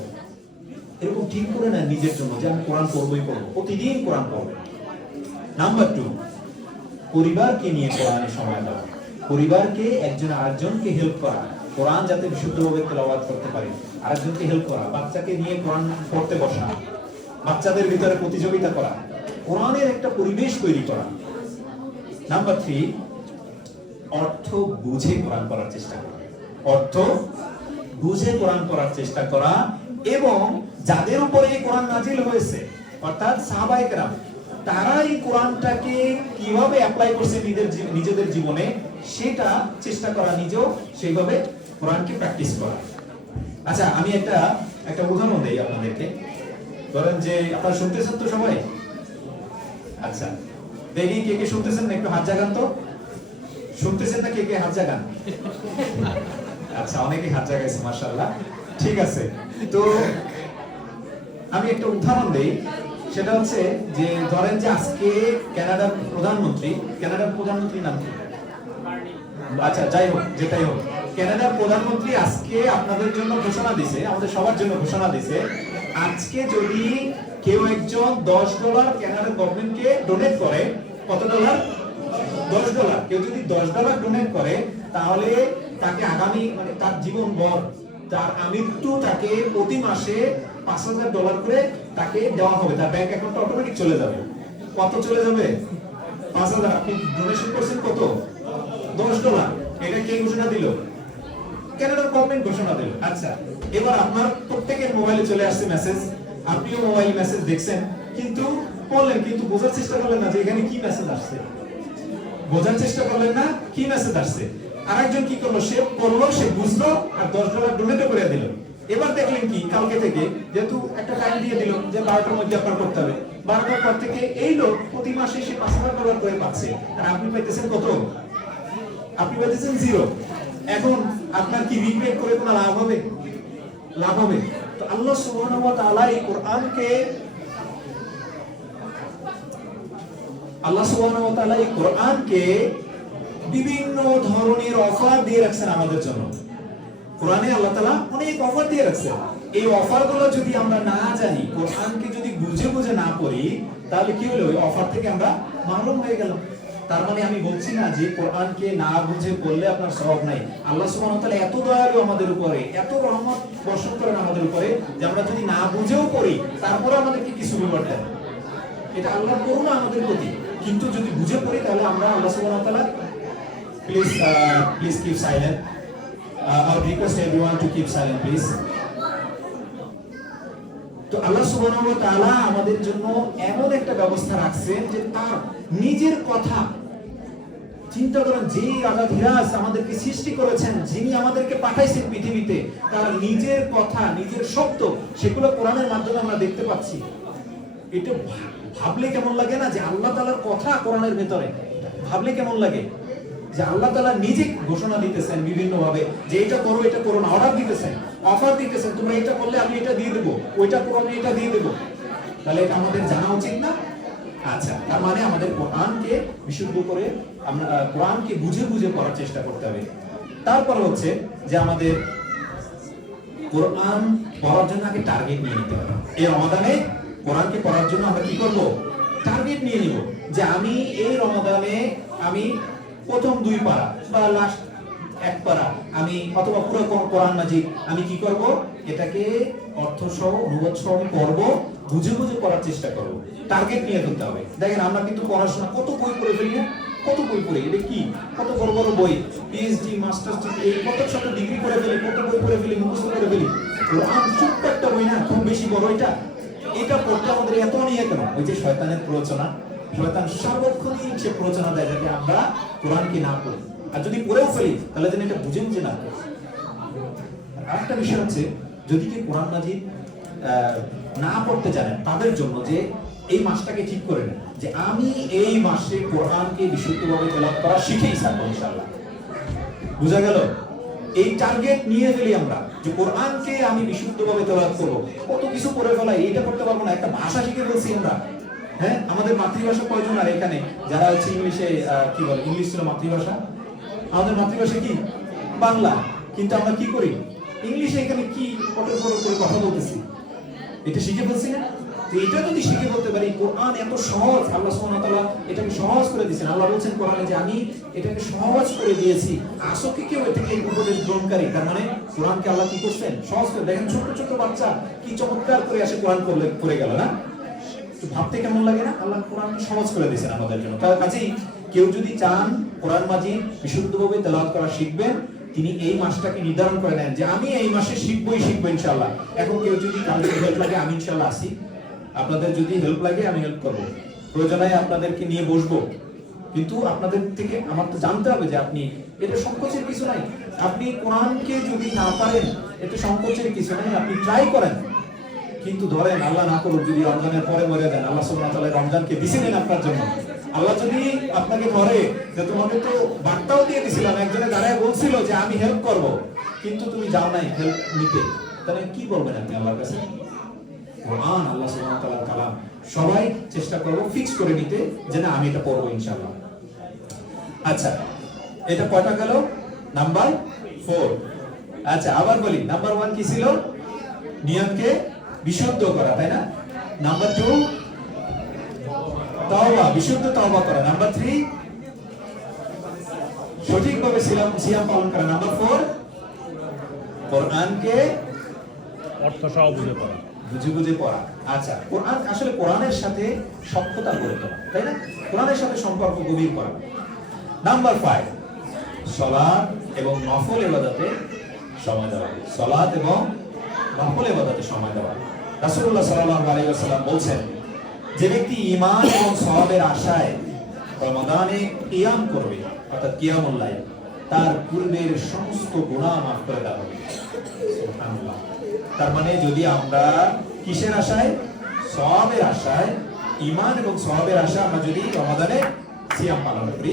এরকম ঠিক করে নেয় নিজের জন্য যে আমি কোরআন পড়বই পড়বো, প্রতিদিন কোরআন পড়বো। নাম্বার 2, পরিবারকে নিয়ে কোরআনে সময় দেওয়া, পরিবারকে একজন আরেকজনকে হেল্প করা, কোরআন যাতে বিশুদ্ধভাবে তেলাওয়াত করতে পারে, আরেকজনকে হেল্প করা, বাচ্চাকে নিয়ে কোরআন পড়তে বসা, বাচ্চাদের ভিতরে প্রতিযোগিতা করা, কোরআনের একটা পরিবেশ তৈরি করা। নাম্বার 3, অর্থ বুঝে কোরআন পড়ার চেষ্টা করা, অর্থ বুঝে কোরআন পড়ার চেষ্টা করা, এবং যাদের উপরে কোরআন নাজিল হয়েছে অর্থাৎ সাহাবায়ে কেরাম, তারা এই কোরআনটাকে কিভাবে অ্যাপ্লাই করছে নিজেদের জীবনে সেটা চেষ্টা করা, নিজেও সেইভাবে কোরআনকে প্র্যাকটিস করা। আচ্ছা, আমি একটা উদাহরণ দেই আপনাদেরকে। ধরেন যে আপনারা শুনতেছেন তো সবাই? আচ্ছা, দেখি কে কে শুনতেছেন, একটু হাত জাগান তো। শুনতেছেন না কে কে? হাত জাগান। আচ্ছা, অনেকে হাত জাগাইছে, মাশাআল্লাহ। ঠিক আছে, তো আমি একটা উদাহরণ দেই। সেটা হচ্ছে যে ধরেন যে আজকে কানাডার প্রধানমন্ত্রী নাম কি? আচ্ছা, যাই হোক, যেটাই হোক, কানাডার প্রধানমন্ত্রী আজকে আপনাদের জন্য ঘোষণা দিছে, আমাদের সবার জন্য ঘোষণা দিছে, আজকে যদি কেউ একজন $10 কানাডার গভর্নমেন্টকে ডোনেট করে, কত ডলার? $10। কেউ যদি $10 ডোনেট করে, তাহলে তাকে আগামী মানে তার জীবনভর, তার আমৃত্যু, তাকে প্রতি মাসে $5000 করে তাকে দেওয়া হবে, তার ব্যাংক অ্যাকাউন্টে অটোমেটিক চলে যাবে। কত চলে যাবে? 5000। আপনি ডোনেশন করছেন কত? $10। এটা কে ঘোষণা দিল? কানাডার গভর্নমেন্ট ঘোষণা দিল। আচ্ছা, এবার আপনার প্রত্যেকের মোবাইলে চলে আসছে মেসেজ, আপনিও মোবাইল মেসেজ দেখছেন, কিন্তু পড়লেন, কিন্তু বোঝার চেষ্টা করলেন না যে এখানে কি মেসেজ আসছে, বোঝার চেষ্টা করলেন না কি মেসেজ আসছে। আরেকজন কি করলো? সে পড়লো, সে বুঝলো, আর $10 ডোনেট করে দিল। এবার দেখলেন কি, কালকে থেকে যেহেতু একটা টাইম দিয়ে দিল যে 12টার মধ্যে আপনার করতে হবে, 12টার পর থেকে এই লোক প্রতি মাসে সে $5000 করে পাচ্ছে, আর আপনি পাইতেছেন কত? আপনি পাইতেছেন 0। এখন আপনার কি রিগ্রেট করে কোনো লাভ হবে? লাভ হবে? তো আল্লাহ সুবহানাহু ওয়া তাআলা এই কোরআনকে বিভিন্ন ধরনের অফার দিয়ে রাখছেন আমাদের জন্য। কোরআনে আল্লাহ তাআলা অনেক অফার দিয়ে রাখছেন। এই অফারগুলো যদি আমরা না জানি, কোরআনকে যদি বুঝে বুঝে না পড়ি, তাহলে কি হলো? ওই অফার থেকে আমরা মাহরুম হয়ে গেলাম। তার মানে আমি বলছি না যে কোরআনকে না বুঝে পড়লে আপনার সওয়াব নাই। আল্লাহ সুবহানাহু ওয়া তাআলা এত দয়ালু আমাদের উপরে, এত রহমত বর্ষণ করেন আমাদের উপরে, যে আমরা যদি না বুঝেও পড়ি, তারপরে আমাদেরকে কিছু রিওয়ার্ড দেন। এটা আল্লাহর করুণা আমাদের প্রতি। কিন্তু যদি বুঝে পড়ি, তাহলে আমরা আল্লাহ সুবহানাহু ওয়া তাআলা, please keep silent. I would request everyone to keep silent, please. তো আল্লাহ সুবহানাহু ওয়া তাআলা আমাদের জন্য এমন একটা ব্যবস্থা রাখছেন যে তার নিজের কথা, চিন্তা করেন, যে রাজা ধীরাজ আমাদেরকে সৃষ্টি করেছেন, যিনি আমাদেরকে পাঠাইছেন পৃথিবীতে, তার নিজের কথা, নিজের শব্দ, সেগুলো কোরআনের মাধ্যমে আমরা দেখতে পাচ্ছি। এটা ভাবলে কেমন লাগে না, যে আল্লাহ তাআলার কথা কোরআনের ভেতরে, ভাবলে কেমন লাগে যে আল্লাহ তাআলা নিজে ঘোষণা দিতেছেন বিভিন্ন ভাবে, যে এটা করো, এটা করো না, অর্ডার দিতেছেন, অফার দিতেছেন, তোমরা এটা করলে আমি এটা দিয়ে দেবো, ওইটা করো আমি এটা দিয়ে দেবো। তাহলে এটা আমাদের জানা উচিত না? আচ্ছা, তার মানে আমাদের কোরআনকে বিশুদ্ধ করে, আমরা কোরআনকে বুঝে বুঝে পড়ার চেষ্টা করতে হবে। তারপর হচ্ছে যে আমাদের কোরআন পড়ার জন্য আগে টার্গেট নিয়ে নিতে হবে। এই রমাদানে কোরআনকে পড়ার জন্য আমরা কি করব? টার্গেট নিয়ে নিব, যে আমি এই রমাদানে আমি প্রথম 2 পারা বা লাস্ট 1 পারা আমি, অথবা পুরো কোরআন মাজিদ আমি কি করব? এটাকে অর্থ সহ, অনুবাদ সহ আমি পড়বো, বুঝে বুঝে পড়ার চেষ্টা করব। টার্গেট নিয়ে ফেলতে হবে। দেখেন আমরা কিন্তু পড়াশোনা কত বই পড়ে ফেলি না? কত বই পড়ে, এটা কি কত বড় বড় বই, পিএইচডি, মাস্টার্স ডিগ্রি, কত শত ডিগ্রি করে ফেলি, কত বই পড়ে ফেলি, মুখস্থ করে ফেলি। কোরআন ছোট্ট একটা বই না, খুব বেশি বড় এটা পড়তে আমাদের এত নিয়ে কেন? ওই যে শয়তানের প্ররোচনা, শয়তান সার্বক্ষণিক সে প্ররোচনা দেয় যাতে আমরা কোরআনকে না পড়ি, আর যদি পড়েও ফেলি তাহলে যেন এটা বুঝে বুঝে না পড়ি। আরেকটা বিষয় হচ্ছে, যদি কেউ কোরআন মাজিদ না পড়তে জানেন, তাদের জন্য যে এই মাসটাকে ঠিক করে নেন, যে আমি এই মাসে কোরআনকে বিশুদ্ধভাবে তেলাওয়াত করা শিখেই থাকবো ইনশাআল্লাহ। বুঝা গেল? এই টার্গেট নিয়ে ফেলি আমরা যে কোরআনকে আমি বিশুদ্ধভাবে তেলাওয়াত করব, কত কিছু করে ফেলাই, এইটা করতে পারবো না, একটা ভাষা শিখে বলছি আমরা। হ্যাঁ, আমাদের মাতৃভাষা কয়জন আর এখানে যারা হচ্ছে ইংলিশে কি বলে, ইংলিশ ছিল মাতৃভাষা, আমাদের মাতৃভাষা কি বাংলা, কিন্তু আমরা কি করি ইংলিশে এখানে কি কঠোর করে কথা বলতেছি, এটা শিখে বলছি না? তো এটা যদি শিখে বলতে পারি, কোরআন এত সহজ, আল্লাহ সুবহানাহু ওয়া তাআলা এটাকে সহজ করে দিয়েছেন। আল্লাহ বলছেন কোরআনে যে আমি এটাকে সহজ করে দিয়েছি, আসলে কেউ এটাকে উপদেশ গ্রহণকারী, তার মানে কোরআনকে আল্লাহ কি করছেন সহজ করে। দেখেন ছোট ছোট বাচ্চা কি চমৎকার করে আসে কোরআন করে গেল না? তো ভাবতে কেমন লাগে না? আল্লাহ কোরআন সহজ করে দিয়েছেন আমাদের জন্য। তার কাজেই কেউ যদি চান কোরআন মাজিদ বিশুদ্ধভাবে তেলাওয়াত করা শিখবেন, তিনি এই মাসটাকে নির্ধারণ করে নেন যে আমি এই মাসে শিখবো ইনশাআল্লাহ। এখন কেউ যদি কারো হেল্প লাগে, আমি ইনশাআল্লাহ আসি, আপনাদের যদি হেল্প লাগে আমি হেল্প করবো, প্রয়োজনে আপনাদেরকে নিয়ে বসবো, কিন্তু আপনাদের থেকে আমার তো জানতে হবে যে আপনি, এটা সংকোচের কিছু নাই, আপনি কোরআনকে যদি না পারেন এতে সংকোচের কিছু নাই, আপনি ট্রাই করেন। কিন্তু ধরেন আল্লাহ না করুক যদি রমজানের পরে মরে দেন, আল্লাহ সুবহানাহু ওয়া তাআলা রমজানকে দিছিলেন আপনার জন্য, আল্লাহ যদি আপনাকে ধরে যে তোমাকে তো বার্তাও দিয়ে দিছিলাম, একজনে দাঁড়ায় বলছিল যে আমি হেল্প করব, কিন্তু তুমি যাও নাই হেল্প নিতে, তাহলে কি বলবেন আপনি আল্লাহর কাছে? কোরআন আল্লাহ সুবহানাহু ওয়া তাআলার কালাম, সবাই চেষ্টা করব ফিক্স করে নিতে যে না আমি এটা পড়বো ইনশাআল্লাহ। আচ্ছা, এটা কয়টা গেল? নাম্বার 4। আচ্ছা, আবার বলি, নাম্বার 1 কি ছিল? নিয়তকে বিশুদ্ধ করা, তাই না? নাম্বার 2 তওবা, বিশুদ্ধ তওবা করা। নাম্বার 3 সঠিকভাবে সিয়াম পালন করা। নাম্বার 4 কোরআনকে অর্থ সহ বুঝে পড়া, বুঝে পড়া। আচ্ছা, কোরআন আসলে কোরআনের সাথে সখ্যতা গড়ে তোলা, তাই না? কোরআনের সাথে সম্পর্ক গভীর করা। নাম্বার 5 সালাত এবং নফল ইবাদতে সময় দেওয়া। সালাত এবং নফল ইবাদতে সময় দেওয়া। রাসূলুল্লাহ সাল্লাল্লাহু আলাইহি ওয়াসাল্লাম বলছেন, যে ব্যক্তি ঈমান এবং সওয়াবের আশায় রমাদানে কিয়াম করবে, অর্থাৎ কিয়ামুল লাইল, তার পূর্বের সমস্ত গুনাহ মাফ করে দেওয়া হবে। সুবহানাল্লাহ। তার মানে যদি আমরা কিসের আশায়? সওয়াবের আশায়, ঈমান এবং সওয়াবের আশায় আমরা যদি রমাদানে সিয়াম পালন করি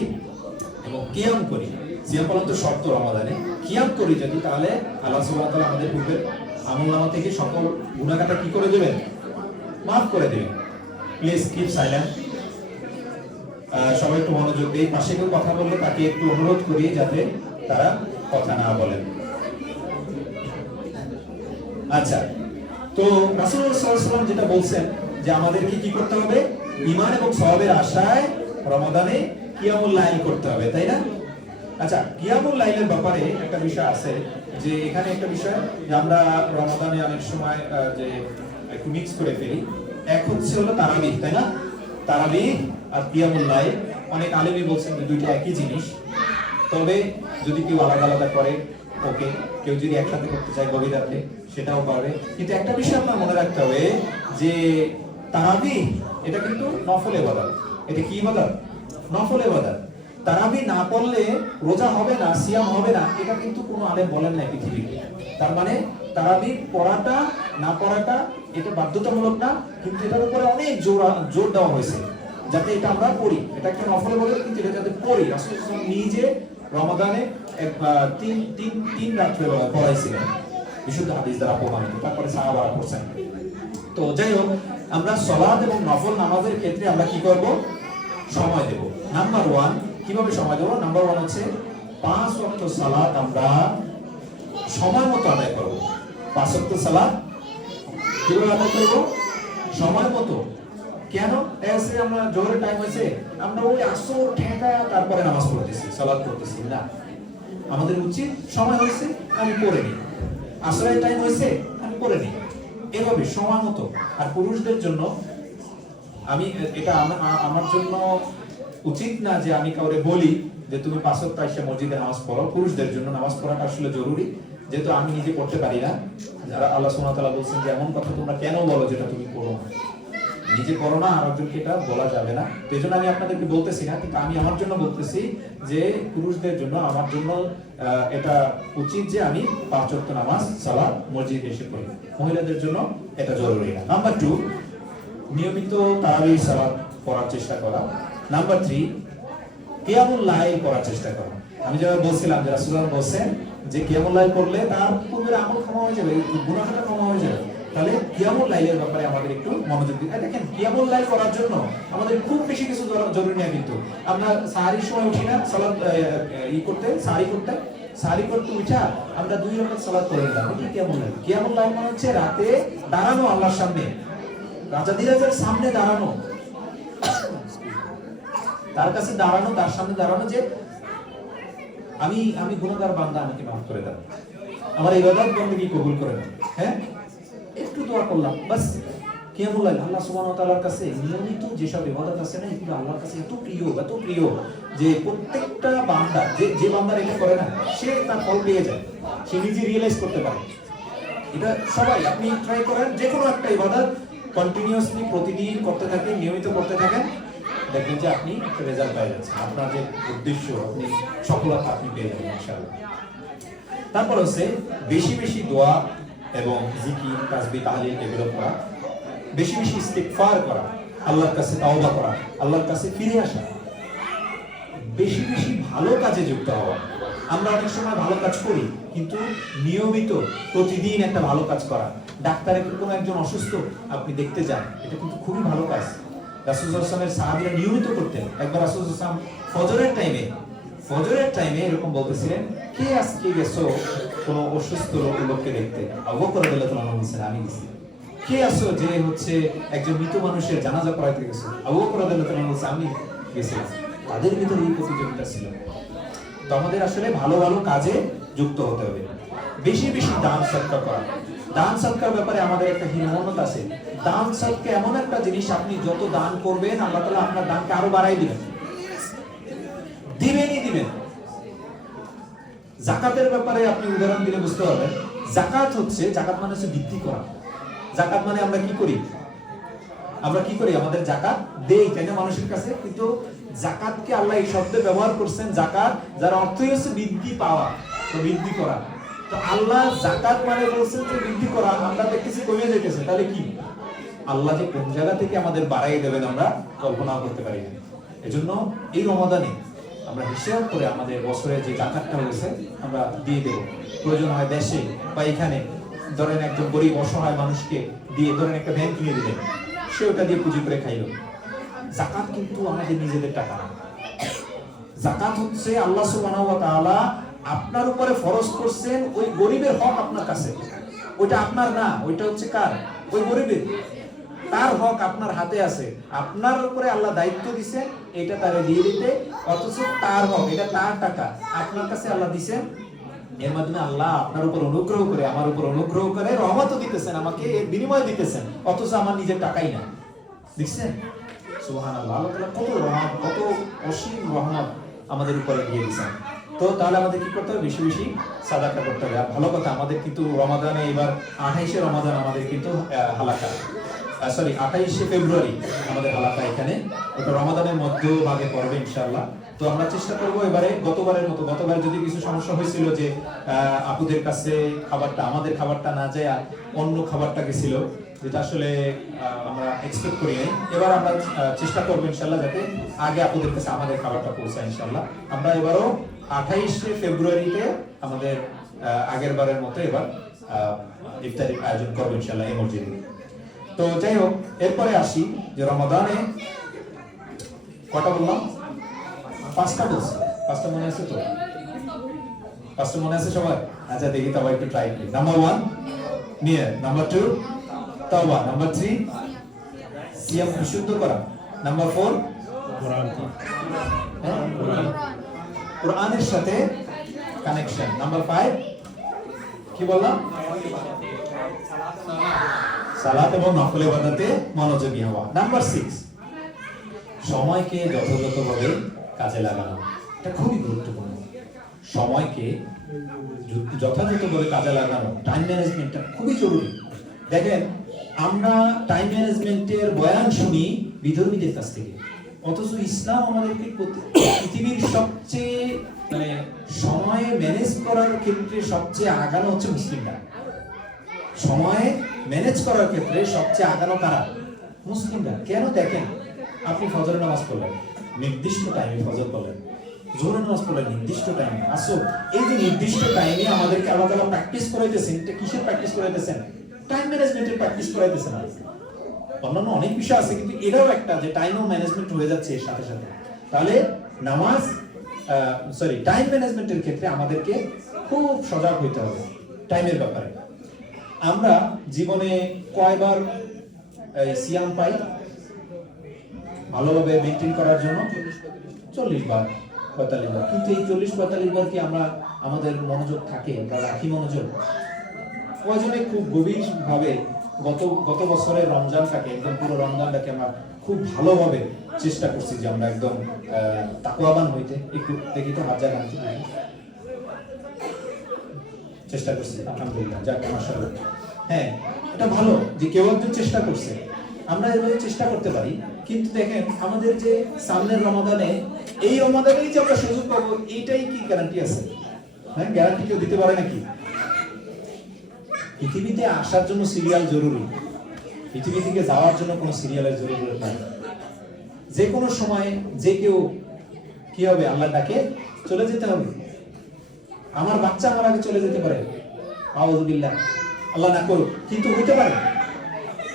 এবং কিয়াম করি, সিয়াম পালন তো শর্ত রমাদানে, কিয়াম করি যদি, তাহলে আল্লাহ সুবহানাহু ওয়া তাআলা আমাদের পূর্বের আমলনামা থেকে সকল গুনাহগাতা কি করে দেবেন? মাফ করে দেবেন। Please keep silent. সবাই একটু মনোযোগ দিয়ে, পাশে কেউ কথা বললে তাকে একটু অনুরোধ করি যাতে তারা কথা না বলেন। আচ্ছা, তো রাসূলুল্লাহ সাল্লাল্লাহু আলাইহি ওয়াসাল্লাম যেটা বলছেন যে আমাদেরকে কি করতে হবে? ঈমান এবং সওয়াবের আশায় রমাদানে কিয়ামুল লাইল করতে হবে, তাই না? আচ্ছা, কিয়ামুল লাইলের ব্যাপারে একটা বিষয় আছে, যে এখানে একটা বিষয় যে আমরা রমাদানে অনেক সময় যে একটু মিক্স করে ফেলি। এক হচ্ছে হলো তারাবিহ, তাই না? তারাবিহ আর কিয়ামুল লাইল, অনেক আলেমই বলছেন যে দুইটা একই জিনিস, তবে যদি কেউ আলাদা আলাদা করে ওকে, কেউ যদি একসাথে করতে চায় গভীর রাতে সেটাও পারবে। কিন্তু একটা বিষয় আপনার মনে রাখতে হবে যে তারাবিহ এটা কিন্তু নফল ইবাদত। এটা কি ইবাদত? নফল ইবাদত। তারাবিহ না পড়লে রোজা হবে না, সিয়াম হবে না, এটা কিন্তু কোনো আলেম বলেন না পৃথিবীতে। তার মানে তারাবিহ পড়াটা না পড়াটা এটা বাধ্যতামূলক না, কিন্তু এটার উপরে অনেক জোর দেওয়া হয়েছে যাতে এটা আমরা পড়ি। এটা একটা নফল ইবাদত, কিন্তু এটা যাতে পড়ি। রাসূলুল্লাহ সাল্লাল্লাহু আলাইহি ওয়াসাল্লাম নিজে রমাদানে তিন রাত্রে পড়াইছিলেন, বিশুদ্ধ হাদিস দ্বারা প্রমাণিত, তারপরে সাহাবারা পড়ছেন। তো যাই হোক, আমরা সালাত এবং নফল নামাজের ক্ষেত্রে আমরা কি করব? সময় দেব। নাম্বার 1 কিভাবে সময় দেব? নাম্বার 1 হচ্ছে 5 ওয়াক্ত সালাত আমরা সময় মতো আদায় করব। 5 ওয়াক্ত সালাত কিভাবে আদায় করব? সময় মতো। কেন? এসে আমরা জোহরের টাইম হয়েছে, আমরা ওই আসর ঠেকা তারপরে নামাজ পড়তেছি, সালাত করতেছি না। আমাদের উচিত সময় হয়েছে আমি পড়ে নিই, আসরের টাইম হয়েছে আমি পড়ে নিই, এভাবে সময় মতো। আর পুরুষদের জন্য আমি এটা আমার জন্য উচিত না যে আমি কাউরে বলি যে তুমি 5 ওয়াক্ত এসে মসজিদে নামাজ পড়ো। পুরুষদের জন্য নামাজ পড়াটা আসলে জরুরি, যেহেতু আমি নিজে পড়তে পারি না। যারা আল্লাহ সুবহানাহু ওয়া তাআলা বলছেন যে এমন কথা তোমরা কেন বলো যেটা তুমি পড়ো না, নিজে করো না, আরেকজনকে এটা বলা যাবে না। তো এই জন্য আমি আপনাদেরকে বলতেছি না, কিন্তু আমি আমার জন্য বলতেছি যে পুরুষদের জন্য আমার জন্য এটা উচিত যে আমি 5 ওয়াক্ত নামাজ সালাত মসজিদে এসে পড়ি। মহিলাদের জন্য এটা জরুরি না। নাম্বার 2 নিয়মিত তারাবিহ সালাত পড়ার চেষ্টা করা। নাম্বার 3 কিয়ামুল লাইল করার চেষ্টা করা। আমি যেটা বলছিলাম যে রাসূলুল্লাহ বলেন যে কিয়ামুল লাইল করলে তার পূর্বের আমল ক্ষমা হয়ে যাবে, গুনাহটা ক্ষমা হয়ে যাবে। তাহলে কিয়ামুল লাইলের ব্যাপারে আমাদের একটু মনোযোগ দিতে। দেখেন কিয়ামুল লাইল করার জন্য আমাদের খুব বেশি কিছু জরুরি না, কিন্তু আমরা সাহারির সময় উঠি না সালাত সাহারি করতে উঠা আমরা 2 রাকাত সালাত করে নিলাম, এটা কিয়ামুল লাইল। কিয়ামুল লাইল মানে হচ্ছে রাতে দাঁড়ানো আল্লাহর সামনে, রাজাদিরাজের সামনে দাঁড়ানো, তার কাছে দাঁড়ানো, তার সামনে দাঁড়ানো যে আমি গুনাহগার বান্দা, আমাকে মাফ করে দাও, আমার ইবাদত বندگی কবুল করে নাও। হ্যাঁ, একটু দোয়া করলাম বাস। কিয়ামুল লাইল আল্লাহ সুবহানাহু ওয়া তাআলার কাছে নিয়মিত যেসব ইবাদত আছে না, এগুলো আল্লাহর কাছে এত প্রিয় যে প্রত্যেকটা বান্দা যে বান্দার এটা করে না, সে তার ফল পেয়ে যায়, সে নিজে রিয়েলাইজ করতে পারে। এটা সবাই আপনি ট্রাই করেন, যে কোনো একটা ইবাদত কন্টিনিউয়াসলি প্রতিদিন করতে থাকেন, নিয়মিত করতে থাকেন, দেখবেন যে আপনি একটা রেজাল্ট পেয়ে যাচ্ছেন, আপনার যে উদ্দেশ্য আপনি সফলতা আপনি পেয়ে যাবেন ইনশাআল্লাহ। তারপর হচ্ছে বেশি বেশি দোয়া এবং জিকির, তাসবিহ, তাহলিল এগুলো করা, বেশি বেশি ইস্তিগফার করা, আল্লাহর কাছে তাওবা করা, আল্লাহর কাছে ফিরে আসা, বেশি বেশি ভালো কাজে যুক্ত হওয়া। আমরা অনেক সময় ভালো কাজ করি, কিন্তু নিয়মিত প্রতিদিন একটা ভালো কাজ করা। ডাক্তারের কোনো একজন অসুস্থ, আপনি দেখতে যান, এটা কিন্তু খুবই ভালো কাজ। রাসূলুল্লাহ সাল্লাল্লাহু আলাইহি ওয়াসাল্লামের সাহাবীরা নিয়মিত করতেন। একবার রাসূলুল্লাহ সাল্লাল্লাহু আলাইহি ওয়াসাল্লাম ফজরের টাইমে এরকম বলতেছিলেন, কে আজকে গেছো কোনো অসুস্থ লোককে দেখতে? আবু বকর রাদিয়াল্লাহু আনহু বলেছেন, আমি গেছি। কে আছো যে হচ্ছে একজন মৃত মানুষের জানাজা পড়াইতে গেছো? আবু বকর রাদিয়াল্লাহু আনহু বলেছেন, আমি গেছি। তাদের ভিতরে এই প্রতিযোগিতা ছিল। তো আমাদের আসলে ভালো ভালো কাজে যুক্ত হতে হবে, বেশি বেশি দান সদকা করা। দান সদকার ব্যাপারে আমাদের একটা হিরমত আছে। দান সদকা এমন একটা জিনিস, আপনি যত দান করবেন আল্লাহ তাআলা আপনার দানকে আরো বাড়াই দিবেন, দিবেন। যাকাতের ব্যাপারে আপনি উদাহরণ দিলে বুঝতে পারবেন। যাকাত মানে হচ্ছে বৃদ্ধি করা। যাকাত মানে আমরা কি করি? আমাদের যাকাত দেই, তাই না, মানুষের কাছে। কিন্তু যাকাতকে আল্লাহ এই শব্দে ব্যবহার করছেন, যাকাত যার অর্থই হচ্ছে বৃদ্ধি পাওয়া, তো বৃদ্ধি করা। তো আল্লাহ যাকাত মানে বলছেন যে বৃদ্ধি করা, আমরা দেখতেছি কমে যাইতেছে। তাহলে কি আল্লাহ যে কোন জায়গা থেকে আমাদের বাড়াই দেবেন আমরা কল্পনা করতে পারি না। এজন্য এই রমাদানে আমরা হিসাব করে আমাদের বছরে যে যাকাতটা হয়েছে আমরা দিয়ে দেব। প্রয়োজন হয় দেশে বা এখানে, ধরেন একজন গরিব অসহায় মানুষকে দিয়ে, ধরেন একটা ভ্যান কিনে দিলেন, সে ওটা দিয়ে পুঁজি করে খাইল। যাকাত কিন্তু আমাদের নিজেদের টাকা না। যাকাত হচ্ছে আল্লাহ সুবহানাহু ওয়া তাআলা আপনার উপরে ফরজ করছেন, ওই গরিবের হক আপনার কাছে, ওইটা আপনার না, ওইটা হচ্ছে কার? ওই গরিবের। তার হক আপনার হাতে আছে, আপনার উপরে আল্লাহ দায়িত্ব দিয়েছে এটা তারে দিয়ে দিতে, অথচ তার হক, এটা তার টাকা আপনার কাছে আল্লাহ দিয়েছেন। এর মাধ্যমে আল্লাহ আপনার উপর অনুগ্রহ করে, আমার উপর অনুগ্রহ করে রহমতও দিতেছেন, আমাকে এর বিনিময় দিতেছেন, অথচ আমার নিজের টাকাই না। দেখছেন? সুবহানাল্লাহ। আল্লাহ তাআলা কত রহমত, কত অসীম রহমত আমাদের উপরে দিয়ে দিয়েছেন। তো তাহলে আমাদের কি করতে হবে? বেশি বেশি সাদাকা করতে হবে। আর ভালো কথা, আমাদের কিন্তু রমাদানে এবার 28শে রমাদান আমাদের কিন্তু হালাকা, 28শে ফেব্রুয়ারি আমাদের হালাকা এখানে, ওটা রমাদানের মধ্যভাগে পড়বে ইনশাআল্লাহ। তো আমরা চেষ্টা করবো এবারে গতবারের মতো, গতবার যদি কিছু সমস্যা হয়েছিল যে আপুদের কাছে খাবারটা, আমাদের খাবারটা না যায় অন্য খাবারটা গেছিল, যেটা আসলে আমরা এক্সপেক্ট করি নাই। এবার আমরা চেষ্টা করবো ইনশাআল্লাহ যাতে আগে আপুদের কাছে আমাদের খাবারটা পৌঁছায় ইনশাআল্লাহ। আমরা এবারও 28শে ফেব্রুয়ারিতে আমাদের আগের বারের মতো এবার ইফতারির আয়োজন করবো ইনশাআল্লাহ এই মসজিদে। তো যাই হোক, এরপরে আসি যে রমাদানে কটা বললাম? 5টা বলছি। 5টা মনে আছে তো? 5টা মনে আছে সবার? আচ্ছা দেখি তবে একটু ট্রাই করি। নাম্বার 1 নিয়ত, নাম্বার 2 তাওবা, নাম্বার 3 সিয়াম বিশুদ্ধ করা, নাম্বার 4 কোরআনের সাথে কানেকশন, নাম্বার 5 কি বললাম? সালাত এবং নফল ইবাদতে মনোযোগী হওয়া। নাম্বার 6 সময়কে যথাযথভাবে কাজে লাগানো। এটা খুবই গুরুত্বপূর্ণ। সময়কে যথাযথভাবে কাজে লাগানো, টাইম ম্যানেজমেন্টটা খুবই জরুরি। দেখেন, আমরা টাইম ম্যানেজমেন্টের বয়ান শুনি বিধর্মীদের কাছ থেকে, অথচ ইসলাম আমাদেরকে পৃথিবীর সবচেয়ে সময়ে ম্যানেজ করার ক্ষেত্রে সবচেয়ে আগানো হচ্ছে মুসলিমরা। সময়ে ম্যানেজ করার ক্ষেত্রে সবচেয়ে আগানো কারা? মুসলিমরা। কেন? দেখেন, আপনি ফজরের নামাজ পড়লেন, নির্দিষ্ট টাইমে ফজর পড়লেন, জোহরের নামাজ পড়লে নির্দিষ্ট টাইমে আসো, এই যে নির্দিষ্ট টাইমে আমাদেরকে আল্লাহ তাআলা প্র্যাকটিস করাইতেছেন, এটা কিসের প্র্যাকটিস করাইতেছেন? টাইম ম্যানেজমেন্টের প্র্যাকটিস করাইতেছেন। অন্যান্য অনেক বিষয় আছে, কিন্তু এটাও একটা যে টাইমও ম্যানেজমেন্ট হয়ে যাচ্ছে এর সাথে সাথে। তাহলে নামাজ টাইম ম্যানেজমেন্টের ক্ষেত্রে আমাদেরকে খুব সজাগ হইতে হবে টাইমের ব্যাপারে। আমরা জীবনে কয়বার সিয়াম পাই ভালোভাবে মেনটেন করার জন্য? 40 বার 45 বার। কিন্তু এই 40-45 বার কি আমরা আমাদের মনোযোগ থাকে, আমরা রাখি মনোযোগ? কয়জনে খুব গভীর ভাবে গত বছরের রমজানটাকে, একদম পুরো রমজানটাকে আমরা খুব ভালোভাবে চেষ্টা করছি যে আমরা একদম তাকওয়াবান হইতে? একটু দেখি তো হাত জায়গা চেষ্টা করছি, আলহামদুলিল্লাহ, যাক মাশাআল্লাহ। হ্যাঁ, এটা ভালো যে কেউ একজন চেষ্টা করছে, আমরা এভাবে চেষ্টা করতে পারি। কিন্তু দেখেন আমাদের যে সামনের রমাদানে, এই রমাদানেই যে আমরা সুযোগ পাবো, এইটাই কি গ্যারান্টি আছে? হ্যাঁ, গ্যারান্টি কেউ দিতে পারে নাকি? পৃথিবীতে আসার জন্য সিরিয়াল জরুরি, পৃথিবী থেকে যাওয়ার জন্য কোনো সিরিয়ালের জরুরত নাই। যে কোনো সময় যে কেউ কি হবে, আল্লাহ ডাকে চলে যেতে হবে। আমার বাচ্চা আমার আগে চলে যেতে পারে, আউযুবিল্লাহ, আল্লাহ না করুক, কিন্তু হইতে পারে।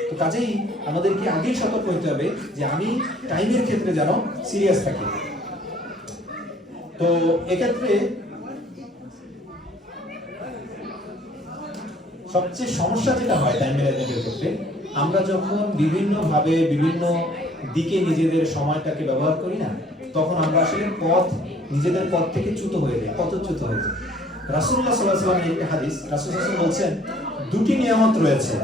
তো কাজেই আমাদেরকে আগেই সতর্ক হতে হবে যে আমি টাইমের ক্ষেত্রে যেন সিরিয়াস থাকি। তো এক্ষেত্রে সবচেয়ে সমস্যা যেটা হয় টাইম ম্যানেজমেন্টের ক্ষেত্রে, আমরা যখন বিভিন্ন ভাবে বিভিন্ন দিকে নিজেদের সময়টাকে ব্যবহার করি না, তখন আমরা আসলে নিজেদের পথ থেকে চ্যুত হয়ে যাই, পথচ্যুত হয়ে যাই। রাসূলুল্লাহ সাল্লাল্লাহু আলাইহি ওয়াসাল্লামের একটি হাদিস, রাসূল সাল্লাল্লাহু আলাইহি ওয়াসাল্লাম বলছেন, দুটি নিয়ামত রয়েছে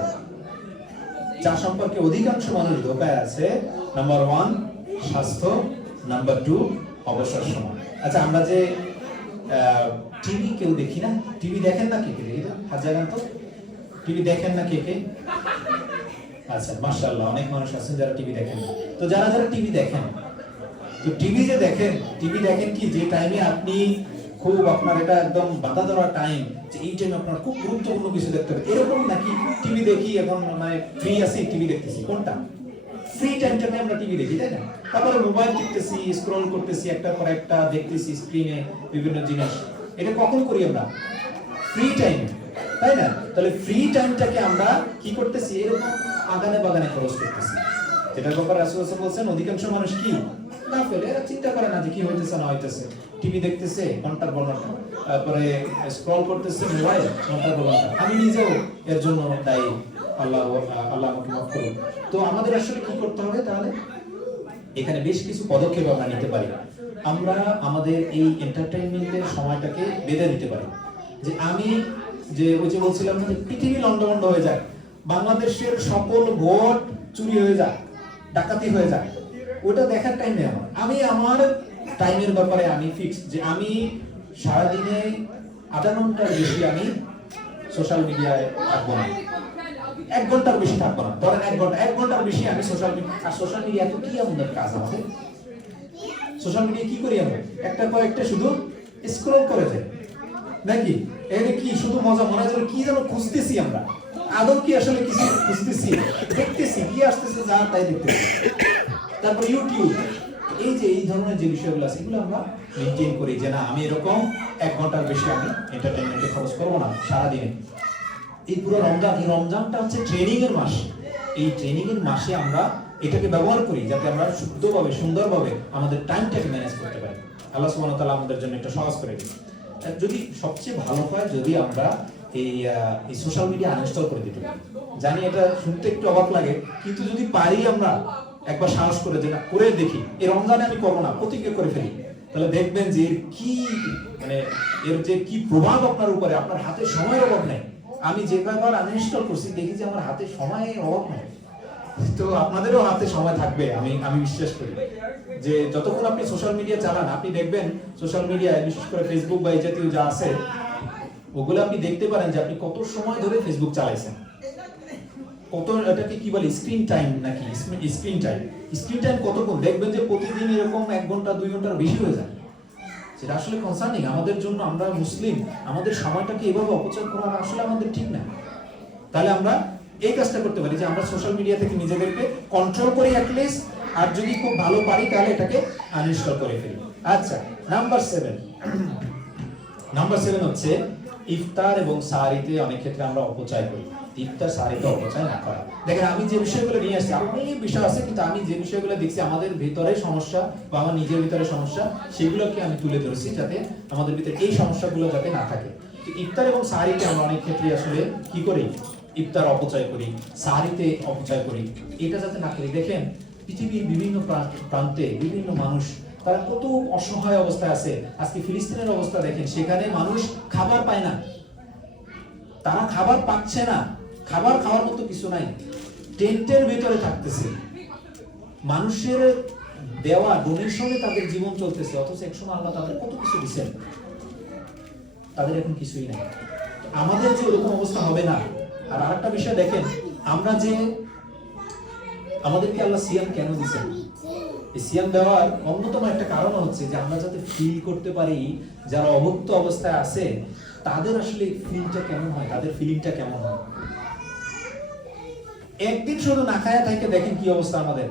যা সম্পর্কে অধিকাংশ মানুষ ধোকায় আছে। নাম্বার 1 স্বাস্থ্য, নাম্বার 2 অবসর সময়। আচ্ছা, আমরা যে টিভি কেউ দেখি না, টিভি দেখেন না কে কে? দেখি তো হাত জাগান তো, টিভি দেখেন না কে কে? আচ্ছা, মাশাআল্লাহ, অনেক মানুষ আছেন যারা টিভি দেখেন না। তো যারা টিভি দেখেন, তো টিভি যে দেখেন, টিভি দেখেন কি যে টাইমে আপনি খুব আপনার এটা একদম বাধা দেওয়া টাইম, যে এই টাইমে আপনার খুব গুরুত্বপূর্ণ কিছু দেখতে হবে, এরকম নাকি টিভি দেখি এখন মানে ফ্রি আছি টিভি দেখতেছি? কোনটা? ফ্রি টাইমটাতে আমরা টিভি দেখি, তাই না? তারপরে মোবাইল টিপতেছি, স্ক্রল করতেছি, একটা পর একটা দেখতেছি স্ক্রিনে বিভিন্ন জিনিস। এটা কখন করি আমরা? ফ্রি টাইম, তাই না? তাহলে ফ্রি টাইমটাকে আমরা কি করতেছি? এরকম আগানে বাগানে খরচ করতেছি, যেটার ব্যাপারে রাসূল সাল্লাল্লাহু আলাইহি ওয়াসাল্লাম বলছেন অধিকাংশ মানুষ কি না ফেলে, এরা চিন্তা করে না যে কি হইতেছে না হইতেছে। টিভি দেখতেছে ঘন্টার পর ঘন্টা, তারপরে স্ক্রল করতেছে মোবাইল ঘন্টার পর ঘন্টা। আমি নিজেও এর জন্য দায়ী, আল্লাহ আমাকে মাফ করুন। তো আমাদের আসলে কি করতে হবে তাহলে? এখানে বেশ কিছু পদক্ষেপ আমরা নিতে পারি। আমরা আমাদের এই এন্টারটেইনমেন্টের সময়টাকে বেঁধে নিতে পারি। যে আমি যে ওই যে বলছিলাম যে পৃথিবী লন্ডভন্ড হয়ে যায়, বাংলাদেশের সকল ভোট চুরি হয়ে যায়, ডাকাতি হয়ে যায়, ওটা দেখার টাইম নেই আমার। আমি আমার টাইমের ব্যাপারে আমি ফিক্স যে আমি সারাদিনে আধা ঘন্টার বেশি আমি সোশ্যাল মিডিয়ায় থাকবো না, 1 ঘন্টার বেশি থাকবো না। ধরেন 1 ঘন্টার বেশি আমি সোশ্যাল মিডিয়া। আর সোশ্যাল মিডিয়া তো কি আমাদের কাজ? আমাদের সোশ্যাল মিডিয়া কি করি আমরা? একটা পর একটা শুধু স্ক্রল করে যাই নাকি? এটা কি শুধু মজা মনে হয় কি যেন খুঁজতেছি আমরা? আদৌ কি আসলে কিছু খুঁজতেছি? দেখতেছি কি আসতেছে, যা তাই দেখতেছি। তারপর ইউটিউব, এই যে এই ধরনের যে বিষয়গুলো আছে, এগুলো আমরা মেনটেন করি যে না, আমি এরকম 1 ঘন্টার বেশি আমি এন্টারটেইনমেন্টে খরচ করবো না সারাদিনে। এই পুরো রমজান, এই রমজানটা হচ্ছে ট্রেনিং এর মাস। এই ট্রেনিং এর মাসে আমরা এটাকে ব্যবহার করি যাতে আমরা শুদ্ধভাবে সুন্দরভাবে আমাদের টাইমটাকে ম্যানেজ করতে পারি। আল্লাহ সুবহানাহু ওয়া তাআলা আমাদের জন্য একটা সহজ করে দিন। যদি সবচেয়ে ভালো হয় যদি আমরা এই সোশ্যাল মিডিয়া আনইনস্টল করে দিতে পারি। জানি এটা শুনতে একটু অবাক লাগে, কিন্তু যদি পারি আমরা একবার সাহস করে যে না করে দেখি, এই রমজানে আমি করবো না, প্রতিজ্ঞা করে ফেলি, তাহলে দেখবেন যে এর কি মানে এর যে কি প্রভাব আপনার উপরে। আপনার হাতে সময়ের অভাব নেই। আমি যে কয়েকবার আনইনস্টল করছি দেখি যে আমার হাতে সময়ের অভাব নেই। তো আপনাদেরও হাতে সময় থাকবে, আমি বিশ্বাস করি যে যতক্ষণ আপনি সোশ্যাল মিডিয়া চালান, আপনি দেখবেন সোশ্যাল মিডিয়ায় বিশেষ করে ফেসবুক বা এই জাতীয় যা আছে, ওগুলো আপনি দেখতে পারেন যে আপনি কত সময় ধরে ফেসবুক চালাইছেন, কত এটাকে কি বলে স্ক্রিন টাইম নাকি স্ক্রিন টাইম কতক্ষণ। দেখবেন যে প্রতিদিন এরকম 1 ঘন্টা 2 ঘন্টার বেশি হয়ে যায়। সেটা আসলে কনসার্নিং আমাদের জন্য। আমরা মুসলিম, আমাদের সময়টাকে এভাবে অপচয় করা আসলে আমাদের ঠিক না। তাহলে আমরা এই কাজটা করতে পারি যে আমরা সোশ্যাল মিডিয়া থেকে নিজেদেরকে কন্ট্রোল করি অ্যাটলিস্ট, আর যদি খুব ভালো পারি তাহলে এটাকে আনইনস্টল করে ফেলি। আচ্ছা, নাম্বার 7 নাম্বার 7 হচ্ছে ইফতার এবং সাহারিতে অনেক ক্ষেত্রে আমরা অপচয় করি। ইফতার সাহারিতে অপচয় না করা। দেখেন আমি যে বিষয়গুলো নিয়ে আসছি, অনেক বিষয় আছে, কিন্তু আমি যে বিষয়গুলো দেখছি আমাদের ভিতরে সমস্যা বা আমার নিজের ভিতরে সমস্যা, সেগুলোকে আমি তুলে ধরছি যাতে আমাদের ভিতরে এই সমস্যাগুলো যাতে না থাকে। তো ইফতার এবং সাহারিতে আমরা অনেক ক্ষেত্রে আসলে কি করি, ইফতার অপচয় করি, সাহারিতে অপচয় করি, এটা যাতে না করি। দেখেন পৃথিবীর বিভিন্ন প্রান্তে বিভিন্ন মানুষ তারা কত অসহায় অবস্থায় আছে। আজকে ফিলিস্তিনের অবস্থা দেখেন, সেখানে মানুষ খাবার পায় না, তারা খাবার পাচ্ছে না, খাবার খাওয়ার মতো কিছু নাই, টেন্টের ভিতরে থাকতেছে, মানুষের দেওয়া ডোনেশনে তাদের জীবন চলতেছে, অথচ একসময় আল্লাহ তাদের কত কিছু দিচ্ছেন, তাদের এখন কিছুই নাই। আমাদের যে এরকম অবস্থা হবে না। আর আরেকটা বিষয় দেখেন, আমরা যে আমাদেরকে আল্লাহ সিয়াম কেন দিচ্ছেন, এই সিয়াম দেওয়ার অন্যতম একটা কারণ হচ্ছে যে আমরা যাতে ফিল করতে পারি যারা অভুক্ত অবস্থায় আছে তাদের আসলে ফিলটা কেমন হয়, তাদের ফিলিংটা কেমন হয়। একদিন শুধু না খায়া থাকে দেখেন কি অবস্থা আমাদের,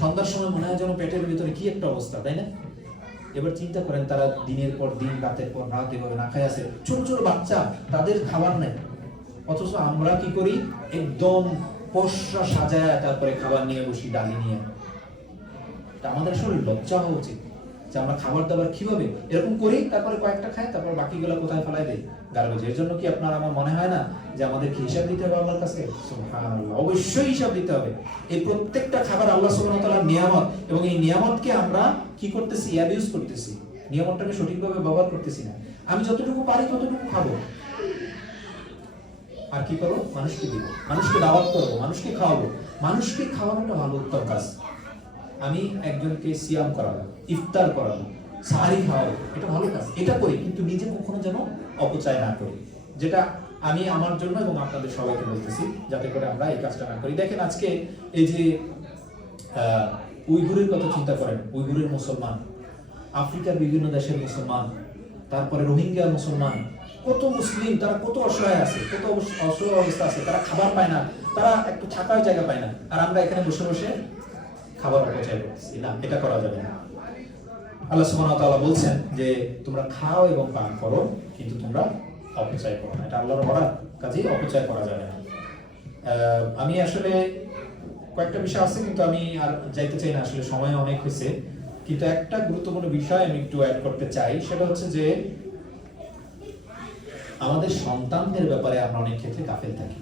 সন্ধ্যার সময় মনে হয় যেন পেটের ভিতরে কি একটা অবস্থা, তাই না? এবার চিন্তা করেন তারা দিনের পর দিন, রাতের পর রাত এভাবে না খায় আছে, ছোট ছোট বাচ্চা, তাদের খাবার নেই, অথচ আমরা কি করি, একদম পোষা সাজায় তারপরে খাবার নিয়ে বসি, ডালি নিয়ে। আমাদের আসলে লজ্জা হওয়া উচিত যে আমরা খাবার দাবার কিভাবে এরকম করি, তারপরে কয়েকটা খাই, তারপর বাকিগুলো কোথায় ফেলাই দেই, গার্বেজের জন্য। কি আপনার আমার মনে হয় না যে আমাদেরকে হিসাব দিতে হবে আল্লাহর কাছে? সুবহানাল্লাহ, অবশ্যই হিসাব দিতে হবে। এই প্রত্যেকটা খাবার আল্লাহ সুবহানাহু ওয়া তাআলার নিয়ামত, এবং এই নিয়ামতকে আমরা কি করতেছি, অ্যাবিউজ করতেছি, নিয়ামতটাকে সঠিকভাবে ব্যবহার করতেছি না। আমি যতটুকু পারি ততটুকু খাবো, আর কি করবো, মানুষকে দিব, মানুষকে দাওয়াত করবো, মানুষকে খাওয়াবো। মানুষকে খাওয়ানোটা ভালো, উত্তম কাজ। আমি একজনকে সিয়াম করাবো, ইফতার করাবো, সাহারি খাওয়াবো, এটা ভালো কাজ, এটা করি, কিন্তু নিজে কখনো যেন অপচয় না করি। যেটা আমি আমার জন্য এবং আপনাদের সবাইকে বলতেছি, যাতে করে আমরা এই কাজটা না করি। দেখেন আজকে এই যে উইঘুরের কথা চিন্তা করেন, উইঘুরের মুসলমান, আফ্রিকার বিভিন্ন দেশের মুসলমান, তারপরে রোহিঙ্গা মুসলমান, কত মুসলিম, তারা কত অসহায় আছে, কত অসহায় অবস্থা আছে, তারা খাবার পায় না, তারা একটু থাকার জায়গা পায় না, আর আমরা এখানে বসে বসে খাবার অপচয় করতেছি। না, এটা করা যাবে না। আল্লাহ সুবহানাহু ওয়া তাআলা বলছেন যে তোমরা খাও এবং পান করো, কিন্তু তোমরা অপচয় করো না। এটা আল্লাহর অর্ডার, কাজেই অপচয় করা যাবে না। আমি আসলে কয়েকটা বিষয় আছে, কিন্তু আমি আর যাইতে চাই না, আসলে সময় অনেক হয়েছে। কিন্তু একটা গুরুত্বপূর্ণ বিষয় আমি একটু অ্যাড করতে চাই, সেটা হচ্ছে যে আমাদের সন্তানদের ব্যাপারে আমরা অনেক ক্ষেত্রে গাফেল থাকি,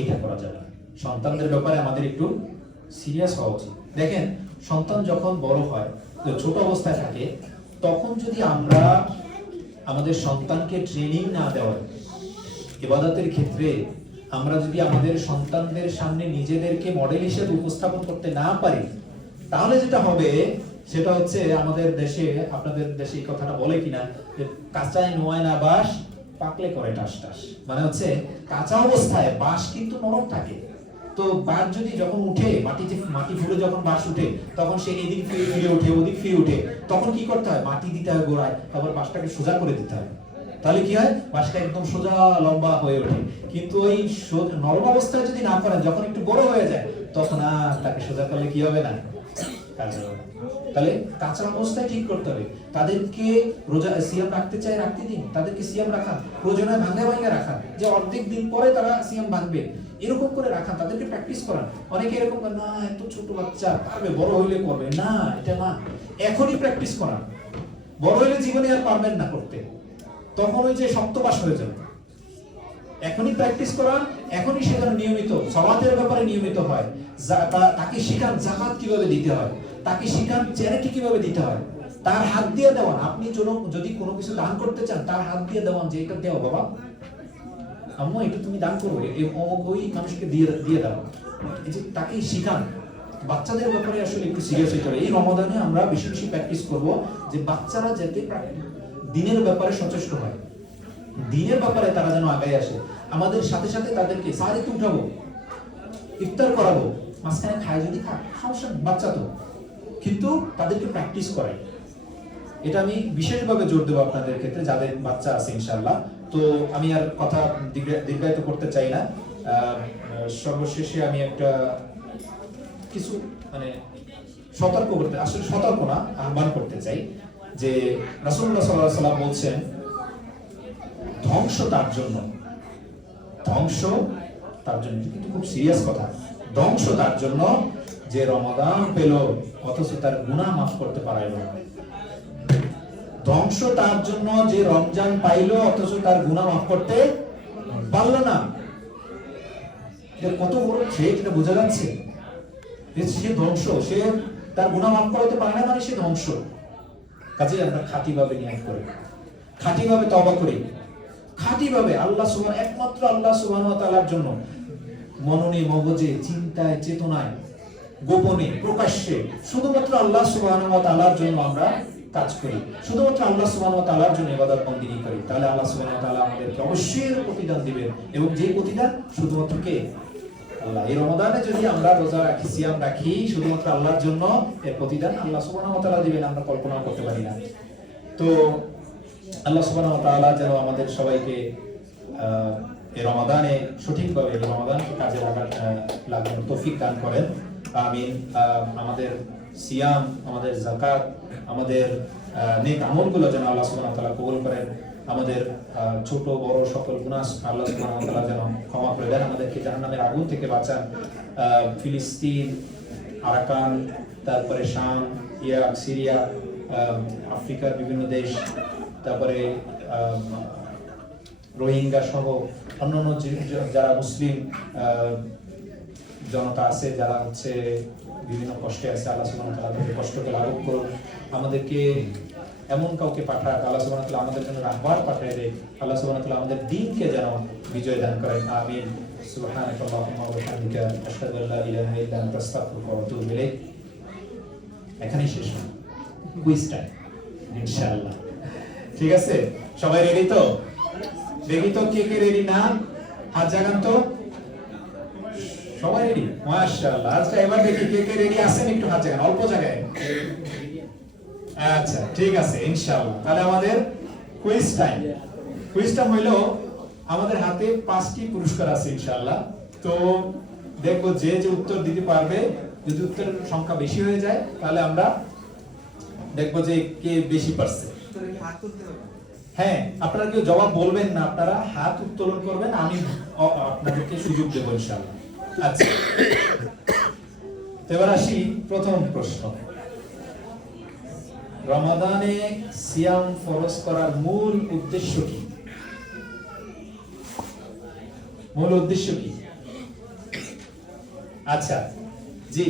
এটা করা যাবে না। সন্তানদের ব্যাপারে আমাদের একটু সিরিয়াস হওয়া উচিত। দেখেন সন্তান যখন বড় হয়, ছোট অবস্থায় থাকে, তখন যদি আমরা আমাদের সন্তানকে ট্রেনিং না দেওয়ার ইবাদতের ক্ষেত্রে, আমরা যদি আমাদের সন্তানদের সামনে নিজেদেরকে মডেল হিসেবে উপস্থাপন করতে না পারি, তাহলে যেটা হবে সেটা হচ্ছে, আমাদের দেশে, আপনাদের দেশে এই কথাটা বলে কিনা, যে কাঁচায় নোয় না বাঁশ, পাকলে করে টাস টাস। মানে হচ্ছে কাঁচা অবস্থায় বাঁশ কিন্তু নরম থাকে, তো বাঁশ যদি যখন উঠে, মাটি ফুলে যখন বাঁশ উঠে, তখন সে এদিক ফিরে উঠে, ওদিক ফিরে উঠে, তখন কি করতে হয়, মাটি দিতে হয় গোড়ায়, তারপর বাঁশটাকে সোজা করে দিতে হয়। তাহলে কি হয়, বাঁশটা একদম সোজা লম্বা হয়ে ওঠে। কিন্তু ওই নরম অবস্থায় যদি না করেন, যখন একটু বড় হয়ে যায়, তখন আর তাকে সোজা করলে কি হবে না, কাজ হবে না। তাহলে কাঁচা অবস্থায় ঠিক করতে হবে। তাদেরকে রোজা সিয়াম রাখতে চাই, রাখতে দিন, তাদেরকে সিয়াম রাখান, প্রয়োজনে ভাঙা রাখান, যে অর্ধেক দিন পরে তারা সিয়াম ভাঙবে, এরকম করে রাখান, তাদেরকে প্র্যাকটিস করান। অনেকে এরকম করে, না এত ছোট বাচ্চা পারবে, বড় হইলে করবে, না এটা না, এখনই প্র্যাকটিস করান। বড় হইলে জীবনে আর পারবেন না করতে, তখন ওই যে শক্তবাস হয়ে যাবে। এখনই প্র্যাকটিস করান, এখনই সে যেন নিয়মিত সালাতের ব্যাপারে নিয়মিত হয়, তাকে শিখান যাকাত কিভাবে দিতে হয়, তাকে শিখান চ্যারিটি কিভাবে দিতে হয়, তার হাত দিয়ে দেওয়ান। আপনি যদি কোনো কিছু দান করতে চান, তার হাত দিয়ে দেওয়ান, যে এটা দেও বাবা, আম্মু এটা তুমি দান করো, ওই মানুষকে দিয়ে দাও, এই যে তাকে শিখান। বাচ্চাদের ব্যাপারে আসলে একটু সিরিয়াস হতে হবে। এই রমাদানে আমরা বেশি বেশি প্র্যাকটিস করব, যে বাচ্চারা যাতে দিনের ব্যাপারে সচেষ্ট হয়, দিনের ব্যাপারে তারা যেন আগে আসে। আমাদের সাথে সাথে তাদেরকে সাহারিতে উঠাবো, ইফতার করাবো, মাঝখানে খায় যদি খায়, সমস্যা, বাচ্চা তো, কিন্তু তাদেরকে প্র্যাকটিস করাই। এটা আমি বিশেষভাবে জোর দেবো আপনাদের ক্ষেত্রে যাদের বাচ্চা আছে ইনশাআল্লাহ। তো আমি আর কথা দীর্ঘায়িত করতে চাই না। সর্বশেষে আমি একটা কিছু মানে সতর্ক করতে, আসলে সতর্ক না, আহ্বান করতে চাই, যে রাসূলুল্লাহ সাল্লাল্লাহু আলাইহি ওয়াসাল্লাম বলছেন ধ্বংস তার জন্য, ধ্বংস তার জন্য, এটা কিন্তু খুব সিরিয়াস কথা। ধ্বংস তার জন্য যে রমাদান পেল অথচ তার গুনাহ মাফ করতে পারল না। ধ্বংস তার জন্য যে রমজান পাইলো অথচ তার গুনাহ মাফ করতে পারল না। এটা কত বড় থ্রেট, এটা বোঝা যাচ্ছে। সে ধ্বংস, সে তার গুনাহ মাফ করতে পারে না মানে সে ধ্বংস। কাজেই আমরা খাঁটিভাবে নিয়ত করি, খাঁটিভাবে তওবা করি, খাঁটিভাবে আল্লাহ সুবহান, একমাত্র আল্লাহ সুবহানাহু ওয়া তাআলার জন্য মননে মগজে চিন্তায় চেতনায় গোপনে প্রকাশ্যে শুধুমাত্র আল্লাহ সুবহানাহু ওয়া তাআলার জন্য আমরা কাজ করি, শুধুমাত্র আল্লাহ সুবহানাহু ওয়া তাআলার জন্য ইবাদত বন্দেগী করি, তাহলে আল্লাহ সুবহানাহু ওয়া তাআলা আমাদেরকে অবশ্যই প্রতিদান দিবেন। এবং যে প্রতিদান শুধুমাত্র কে? আল্লাহ। এই রমাদানে যদি আমরা রোজা রাখি, সিয়াম রাখি শুধুমাত্র আল্লাহর জন্য, এর প্রতিদান আল্লাহ সুবহানাহু ওয়া তাআলা দিবেন, আমরা কল্পনা করতে পারি না। তো আল্লাহ সুবহানাহু ওয়া তাআলা যেন আমাদের সবাইকে এই রমাদানে সঠিকভাবে এই রমাদানকে কাজে লাগানোর তৌফিক দান করেন। আমিন। আমাদের সিয়াম, আমাদের যাকাত, আমাদের নেক আমলগুলো যেন আল্লাহ সুবহানাহু ওয়া তাআলা কবুল করেন। আমাদের ছোট বড় সকল গুনাহ আল্লাহ সুবহানাহু ওয়া তাআলা যেন ক্ষমা করে দেন, আমাদেরকে জাহান্নামের আগুন থেকে বাঁচান। ফিলিস্তিন, আরাকান, তারপরে শাম, ইরাক, সিরিয়া, আফ্রিকার বিভিন্ন দেশ, তারপরে রোহিঙ্গা সহ অন্যান্য যারা মুসলিম জনতা আছে, যারা হচ্ছে বিভিন্ন কষ্টে আছে, আল্লাহ সুবহানাহু ওয়া তাআলা তাদের কষ্টকে লাঘব করুন। আমাদেরকে এমন কাউকে পাঠাক, আল্লাহ সুবহানাহু ওয়া তাআলা আমাদের জন্য রাহবার পাঠিয়ে দেয়, আল্লাহ সুবহানাহু ওয়া তাআলা আমাদের দ্বীনকে যেন বিজয় দান করেন। আমিন। সুবহানাকাল্লাহুম্মা ওয়া বিহামদিকা আশহাদু আল্লা ইলাহা ইল্লা আনতা আস্তাগফিরুকা ওয়া আতুবু ইলাইক। এখানেই শেষ হবে কুইজ টাইম ইনশাআল্লাহ। ঠিক আছে, সবাই রেডি তো? দেখি তো কে কে রেডি না, হাত জাগান তো। সবাই রেডি? মাশাআল্লাহ। আজকে এবার দেখি কে কে রেডি আছেন, একটু হাত জাগান, অল্প জায়গায়। আচ্ছা ঠিক আছে ইনশাআল্লাহ। তাহলে আমাদের কুইজ টাইম। কুইজ টাইম হইলো আমাদের হাতে 5টি পুরস্কার আছে ইনশাআল্লাহ। তো দেখো যে যে উত্তর দিতে পারবে, যদি উত্তরের সংখ্যা বেশি হয়ে যায় তাহলে আমরা দেখবো যে কে বেশি পারছে। হ্যাঁ, আপনারা কেউ জবাব বলবেন না, আপনারা হাত উত্তোলন করবেন, আমি আপনাদেরকে সুযোগ দেবো ইনশাআল্লাহ। আচ্ছা, এবার আসি প্রথম প্রশ্ন। রমাদানে সিয়াম ফরজ করার মূল উদ্দেশ্য কি? মূল উদ্দেশ্য কি? আচ্ছা জি,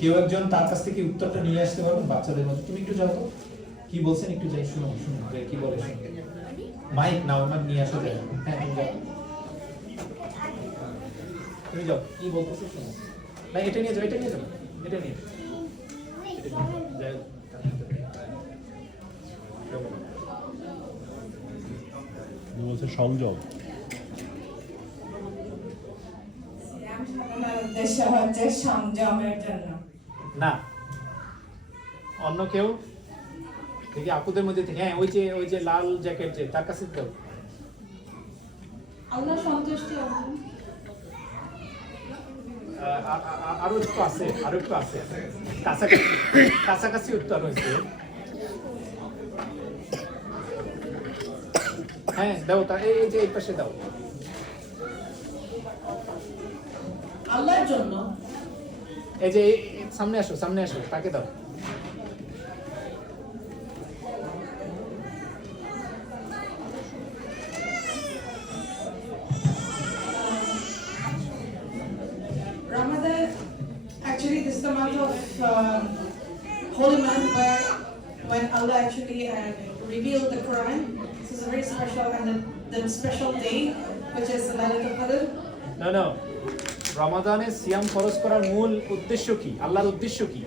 কেউ একজন তার কাছ থেকে উত্তরটা নিয়ে আসতে পারবেন বাচ্চাদের মধ্যে? তুমি একটু যাও তো, কি বলছেন একটু যাই, শুনো শুনো কি বলে। মাইক নাও, আমার নিয়ে আসা যায়। হ্যাঁ তুমি যাও, কি বলতেছো শোনো। না এটা নিয়ে যাও, এটা নিয়ে যাও, এটা নিয়ে বলছে সংযোগ। উদ্দেশ্য হচ্ছে সংযমের জন্য। না, অন্য কেউ দেখি আপুদের মধ্যে থেকে। হ্যাঁ, ওই যে লাল জ্যাকেট, যে তার কাছে দাও। আল্লাহ সন্তুষ্টি অর্জন। আরো একটু আছে, আরো একটু আছে, কাছাকাছি কাছাকাছি উত্তর হয়েছে। হ্যাঁ দাও, তা এই যে এই পাশে দাও। আল্লাহর জন্য। এই যে সামনে আসো, সামনে আসো, তাকে দাও। Ramadan, actually this is the month of holy month where when Allah actually revealed the Quran. This is a very special and the special day which is Laylatul Qadr. No. রমাদানে সিয়াম ফরজ করার মূল উদ্দেশ্য কি? আল্লাহর উদ্দেশ্য কি?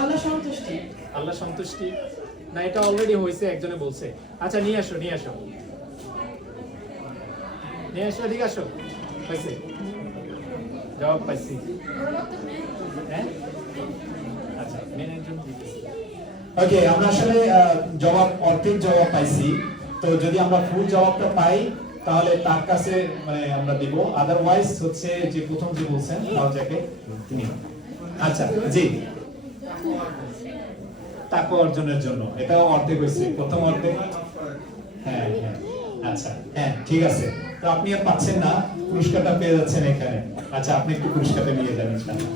আল্লাহ সন্তুষ্টি। আল্লাহ সন্তুষ্টি না, এটা অলরেডি হয়েছে, একজনে বলছে। আচ্ছা নিয়ে আসো, নিয়ে আসো, নিয়ে আসো, এদিকে আসো। হয়েছে, জবাব পাইছি। হ্যাঁ আচ্ছা, মেন একজন। ওকে, আমরা আসলে জবাব, অর্ধেক জবাব পাইছি। তো যদি আমরা ফুল জবাবটা পাই তাহলে তার কাছে মানে আমরা দিব, আদারওয়াইজ হচ্ছে যে প্রথম যে বলছেন রাজাকে তিনি। আচ্ছা জি, তাকওয়া অর্জনের জন্য, এটাও অর্ধেক হয়েছে, প্রথম অর্ধেক। হ্যাঁ হ্যাঁ, আচ্ছা হ্যাঁ ঠিক আছে। তো আপনি আর পাচ্ছেন না, পুরস্কারটা পেয়ে যাচ্ছেন এখানে। আচ্ছা আপনি একটু পুরস্কারটা নিয়ে যান ইনশাআল্লাহ।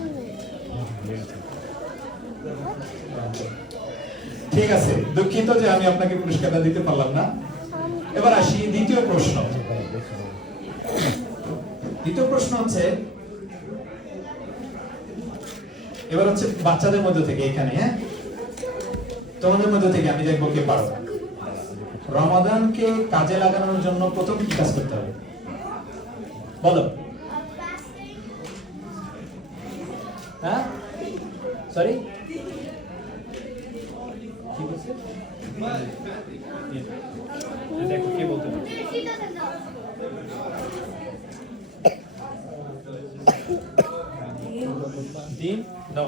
ঠিক আছে, দুঃখিত যে আমি আপনাকে পুরস্কারটা দিতে পারলাম না। এবার আসি দ্বিতীয় প্রশ্ন। দ্বিতীয় প্রশ্ন হচ্ছে, এবার হচ্ছে বাচ্চাদের মধ্যে থেকে এখানে, হ্যাঁ তোমাদের মধ্যে থেকে আমি দেখবো কে পারো। রমাদানকে কাজে লাগানোর জন্য প্রথম কি কাজ করতে হবে বলো? হ্যাঁ সরি, দেখো কে বলতে পারে। দিন নো,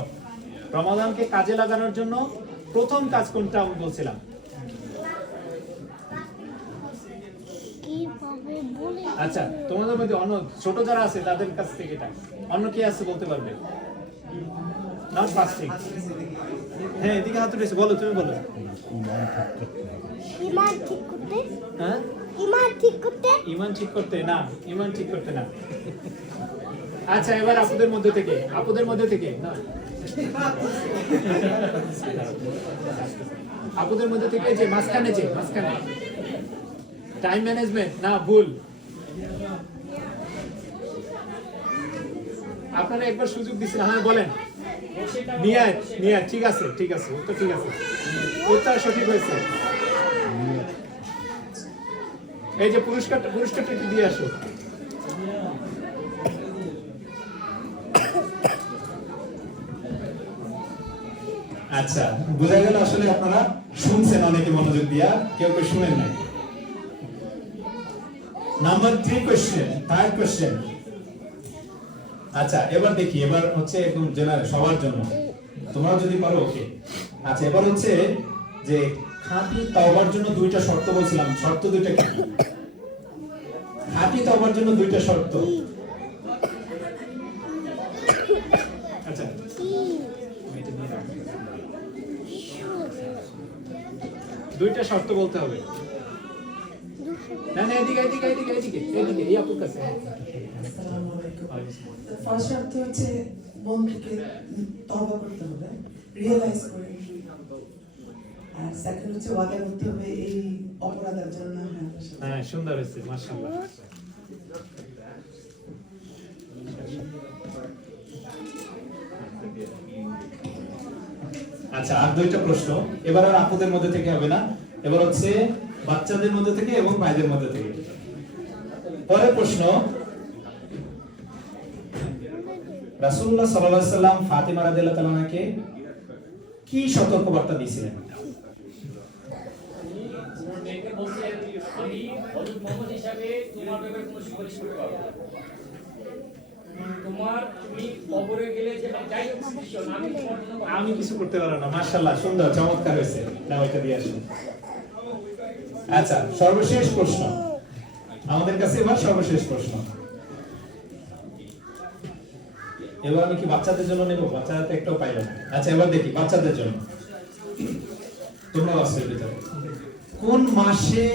রমাদানকে কাজে লাগানোর জন্য প্রথম কাজ কোনটা আমি বলছিলাম? আচ্ছা তোমাদের মধ্যে অন্য ছোট যারা আছে তাদের কাছ থেকে এটা অন্য কি আছে বলতে পারবে? Not fasting. হ্যাঁ এদিকে হাত উঠেছে, বলো তুমি বলো। ইমান ঠিক করতে। হ্যাঁ ইমান ঠিক করতে। ইমান ঠিক করতে না, ইমান ঠিক করতে না। আচ্ছা এবার আপুদের মধ্যে থেকে, আপুদের মধ্যে থেকে না, আপুদের মধ্যে থেকে যে মাঝখানে, যে মাঝখানে টাইম ম্যানেজমেন্ট না, ভুল। আপনারা একবার সুযোগ দিচ্ছেন, হ্যাঁ বলেন। নিয়াত, নিয়াত, ঠিক আছে ঠিক আছে, উত্তর ঠিক আছে, উত্তর সঠিক হয়েছে। এই যে পুরস্কারটা একটু দিয়ে আসো। আচ্ছা বোঝা গেল আসলে আপনারা শুনছেন অনেকে মনোযোগ দিয়া, কেউ কেউ শুনেন নাই। Number 3 question, third question. আচ্ছা এবার দেখি, এবার হচ্ছে একদম জেনারেল সবার জন্য, তোমরা যদি পারো ওকে। আচ্ছা এবার হচ্ছে যে খাঁটি তওবার জন্য দুইটা শর্ত বলছিলাম, শর্ত দুইটা কি? খাঁটি তওবার জন্য দুইটা শর্ত। আচ্ছা দুইটা শর্ত বলতে হবে। না না এদিকে এদিকে এদিকে এদিকে এদিকে, এই আপুর কাছে। ফার্স্ট শর্ত হচ্ছে বন্ধুকে তওবা করতে হবে, রিয়েলাইজ করে। আর সেকেন্ড হচ্ছে ওয়াদা করতে হবে এই অপরাধের জন্য। হ্যাঁ সুন্দর হয়েছে, মাশাআল্লাহ। আচ্ছা আর দুইটা প্রশ্ন, এবার আর আপুদের মধ্যে থেকে হবে না, এবার হচ্ছে বাচ্চাদের মধ্যে থেকে এবং ভাইদের মধ্যে থেকে। পরের প্রশ্ন, রাসূলুল্লাহ সাল্লাল্লাহু আলাইহি সাল্লাম ফাতিমা রাদিয়াল্লাহু তাআলা আনহাকে কি সতর্কবার্তা দিয়েছিলেন? আমি কিছু করতে পারবো না। মাশাআল্লাহ সুন্দর, চমৎকার হয়েছে। না ওইটা দিয়ে আসুন। আচ্ছা সর্বশেষ প্রশ্ন আমাদের কাছে, এবার সর্বশেষ প্রশ্ন। এবার আমি কি বাচ্চাদের জন্য নেব? বাচ্চারা তো একটাও পাইল না। আচ্ছা এবার দেখি বাচ্চাদের জন্য, তোমরা বাচ্চাদের ভিতরে কোন মাসে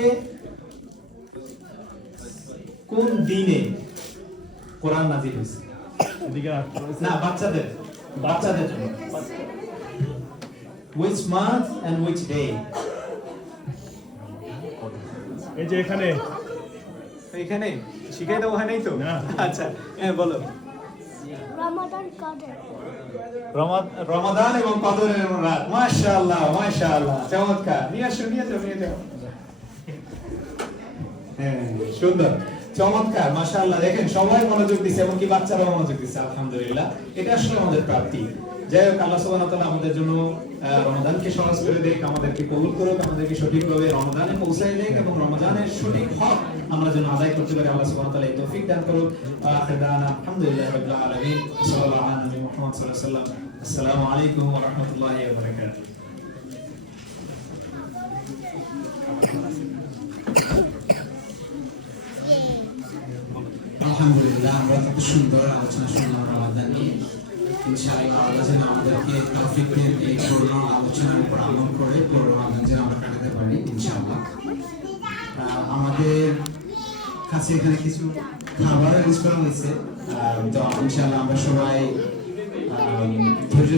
কোন দিনে কোরআন নাযিল হয়েছে? না বাচ্চাদের, বাচ্চাদের জন্য which month and which day? এই যে এখানে এখানে শিখাই দাও, হয় নাই তো? না। আচ্ছা হ্যাঁ বলো। রমাদান কদর। রমাদান এবং কদরের রাত। মাশাআল্লাহ মাশাআল্লাহ, চমৎকার। নিয়ে আসো, নিয়ে যাও, নিয়ে যাও। হ্যাঁ সুন্দর, চমৎকার, মাশাআল্লাহ। দেখেন সবাই মনোযোগ দিচ্ছে, এমনকি বাচ্চারাও মনোযোগ দিচ্ছে, আলহামদুলিল্লাহ। এটা আসলে আমাদের প্রাপ্তি। যাই হোক, আল্লাহ সুবহানাহু ওয়া তাআলা আমাদের জন্য রমাদানকে সহজ করে দেখ, আমাদেরকে কবুল করুক, আমাদেরকে সঠিকভাবে রমাদানে পৌঁছায় দেখ এবং রমাদানের সঠিক হক আমরা যেন আদায় করতে পারি। আল্লাহ সুবহানাহু ওয়া তাআলা এই তৌফিক দান করুক। আখির দাওয়ানা আলহামদুলিল্লাহি রাব্বিল আলামিন। সাল্লাল্লাহু আলা নবী মুহাম্মদ সাল্লাল্লাহু আলাইহি ওয়া সাল্লাম। আসসালামু আলাইকুম ওয়া রাহমাতুল্লাহি ওয়া বারাকাতুহু। এত সুন্দর আলোচনা শুনলাম রমাদান নিয়ে। ইনশাআল্লাহ আল্লাহ যেন আমাদেরকে তৌফিক দেন এই পূর্ণ আলোচনার উপর আমল করে পুরো রমাদান যেন আমরা কাটাতে পারি ইনশাআল্লাহ। আমাদের কাছে এখানে কিছু খাবার অ্যারেঞ্জ করা হয়েছে, তো ইনশাআল্লাহ আমরা সবাই ধৈর্য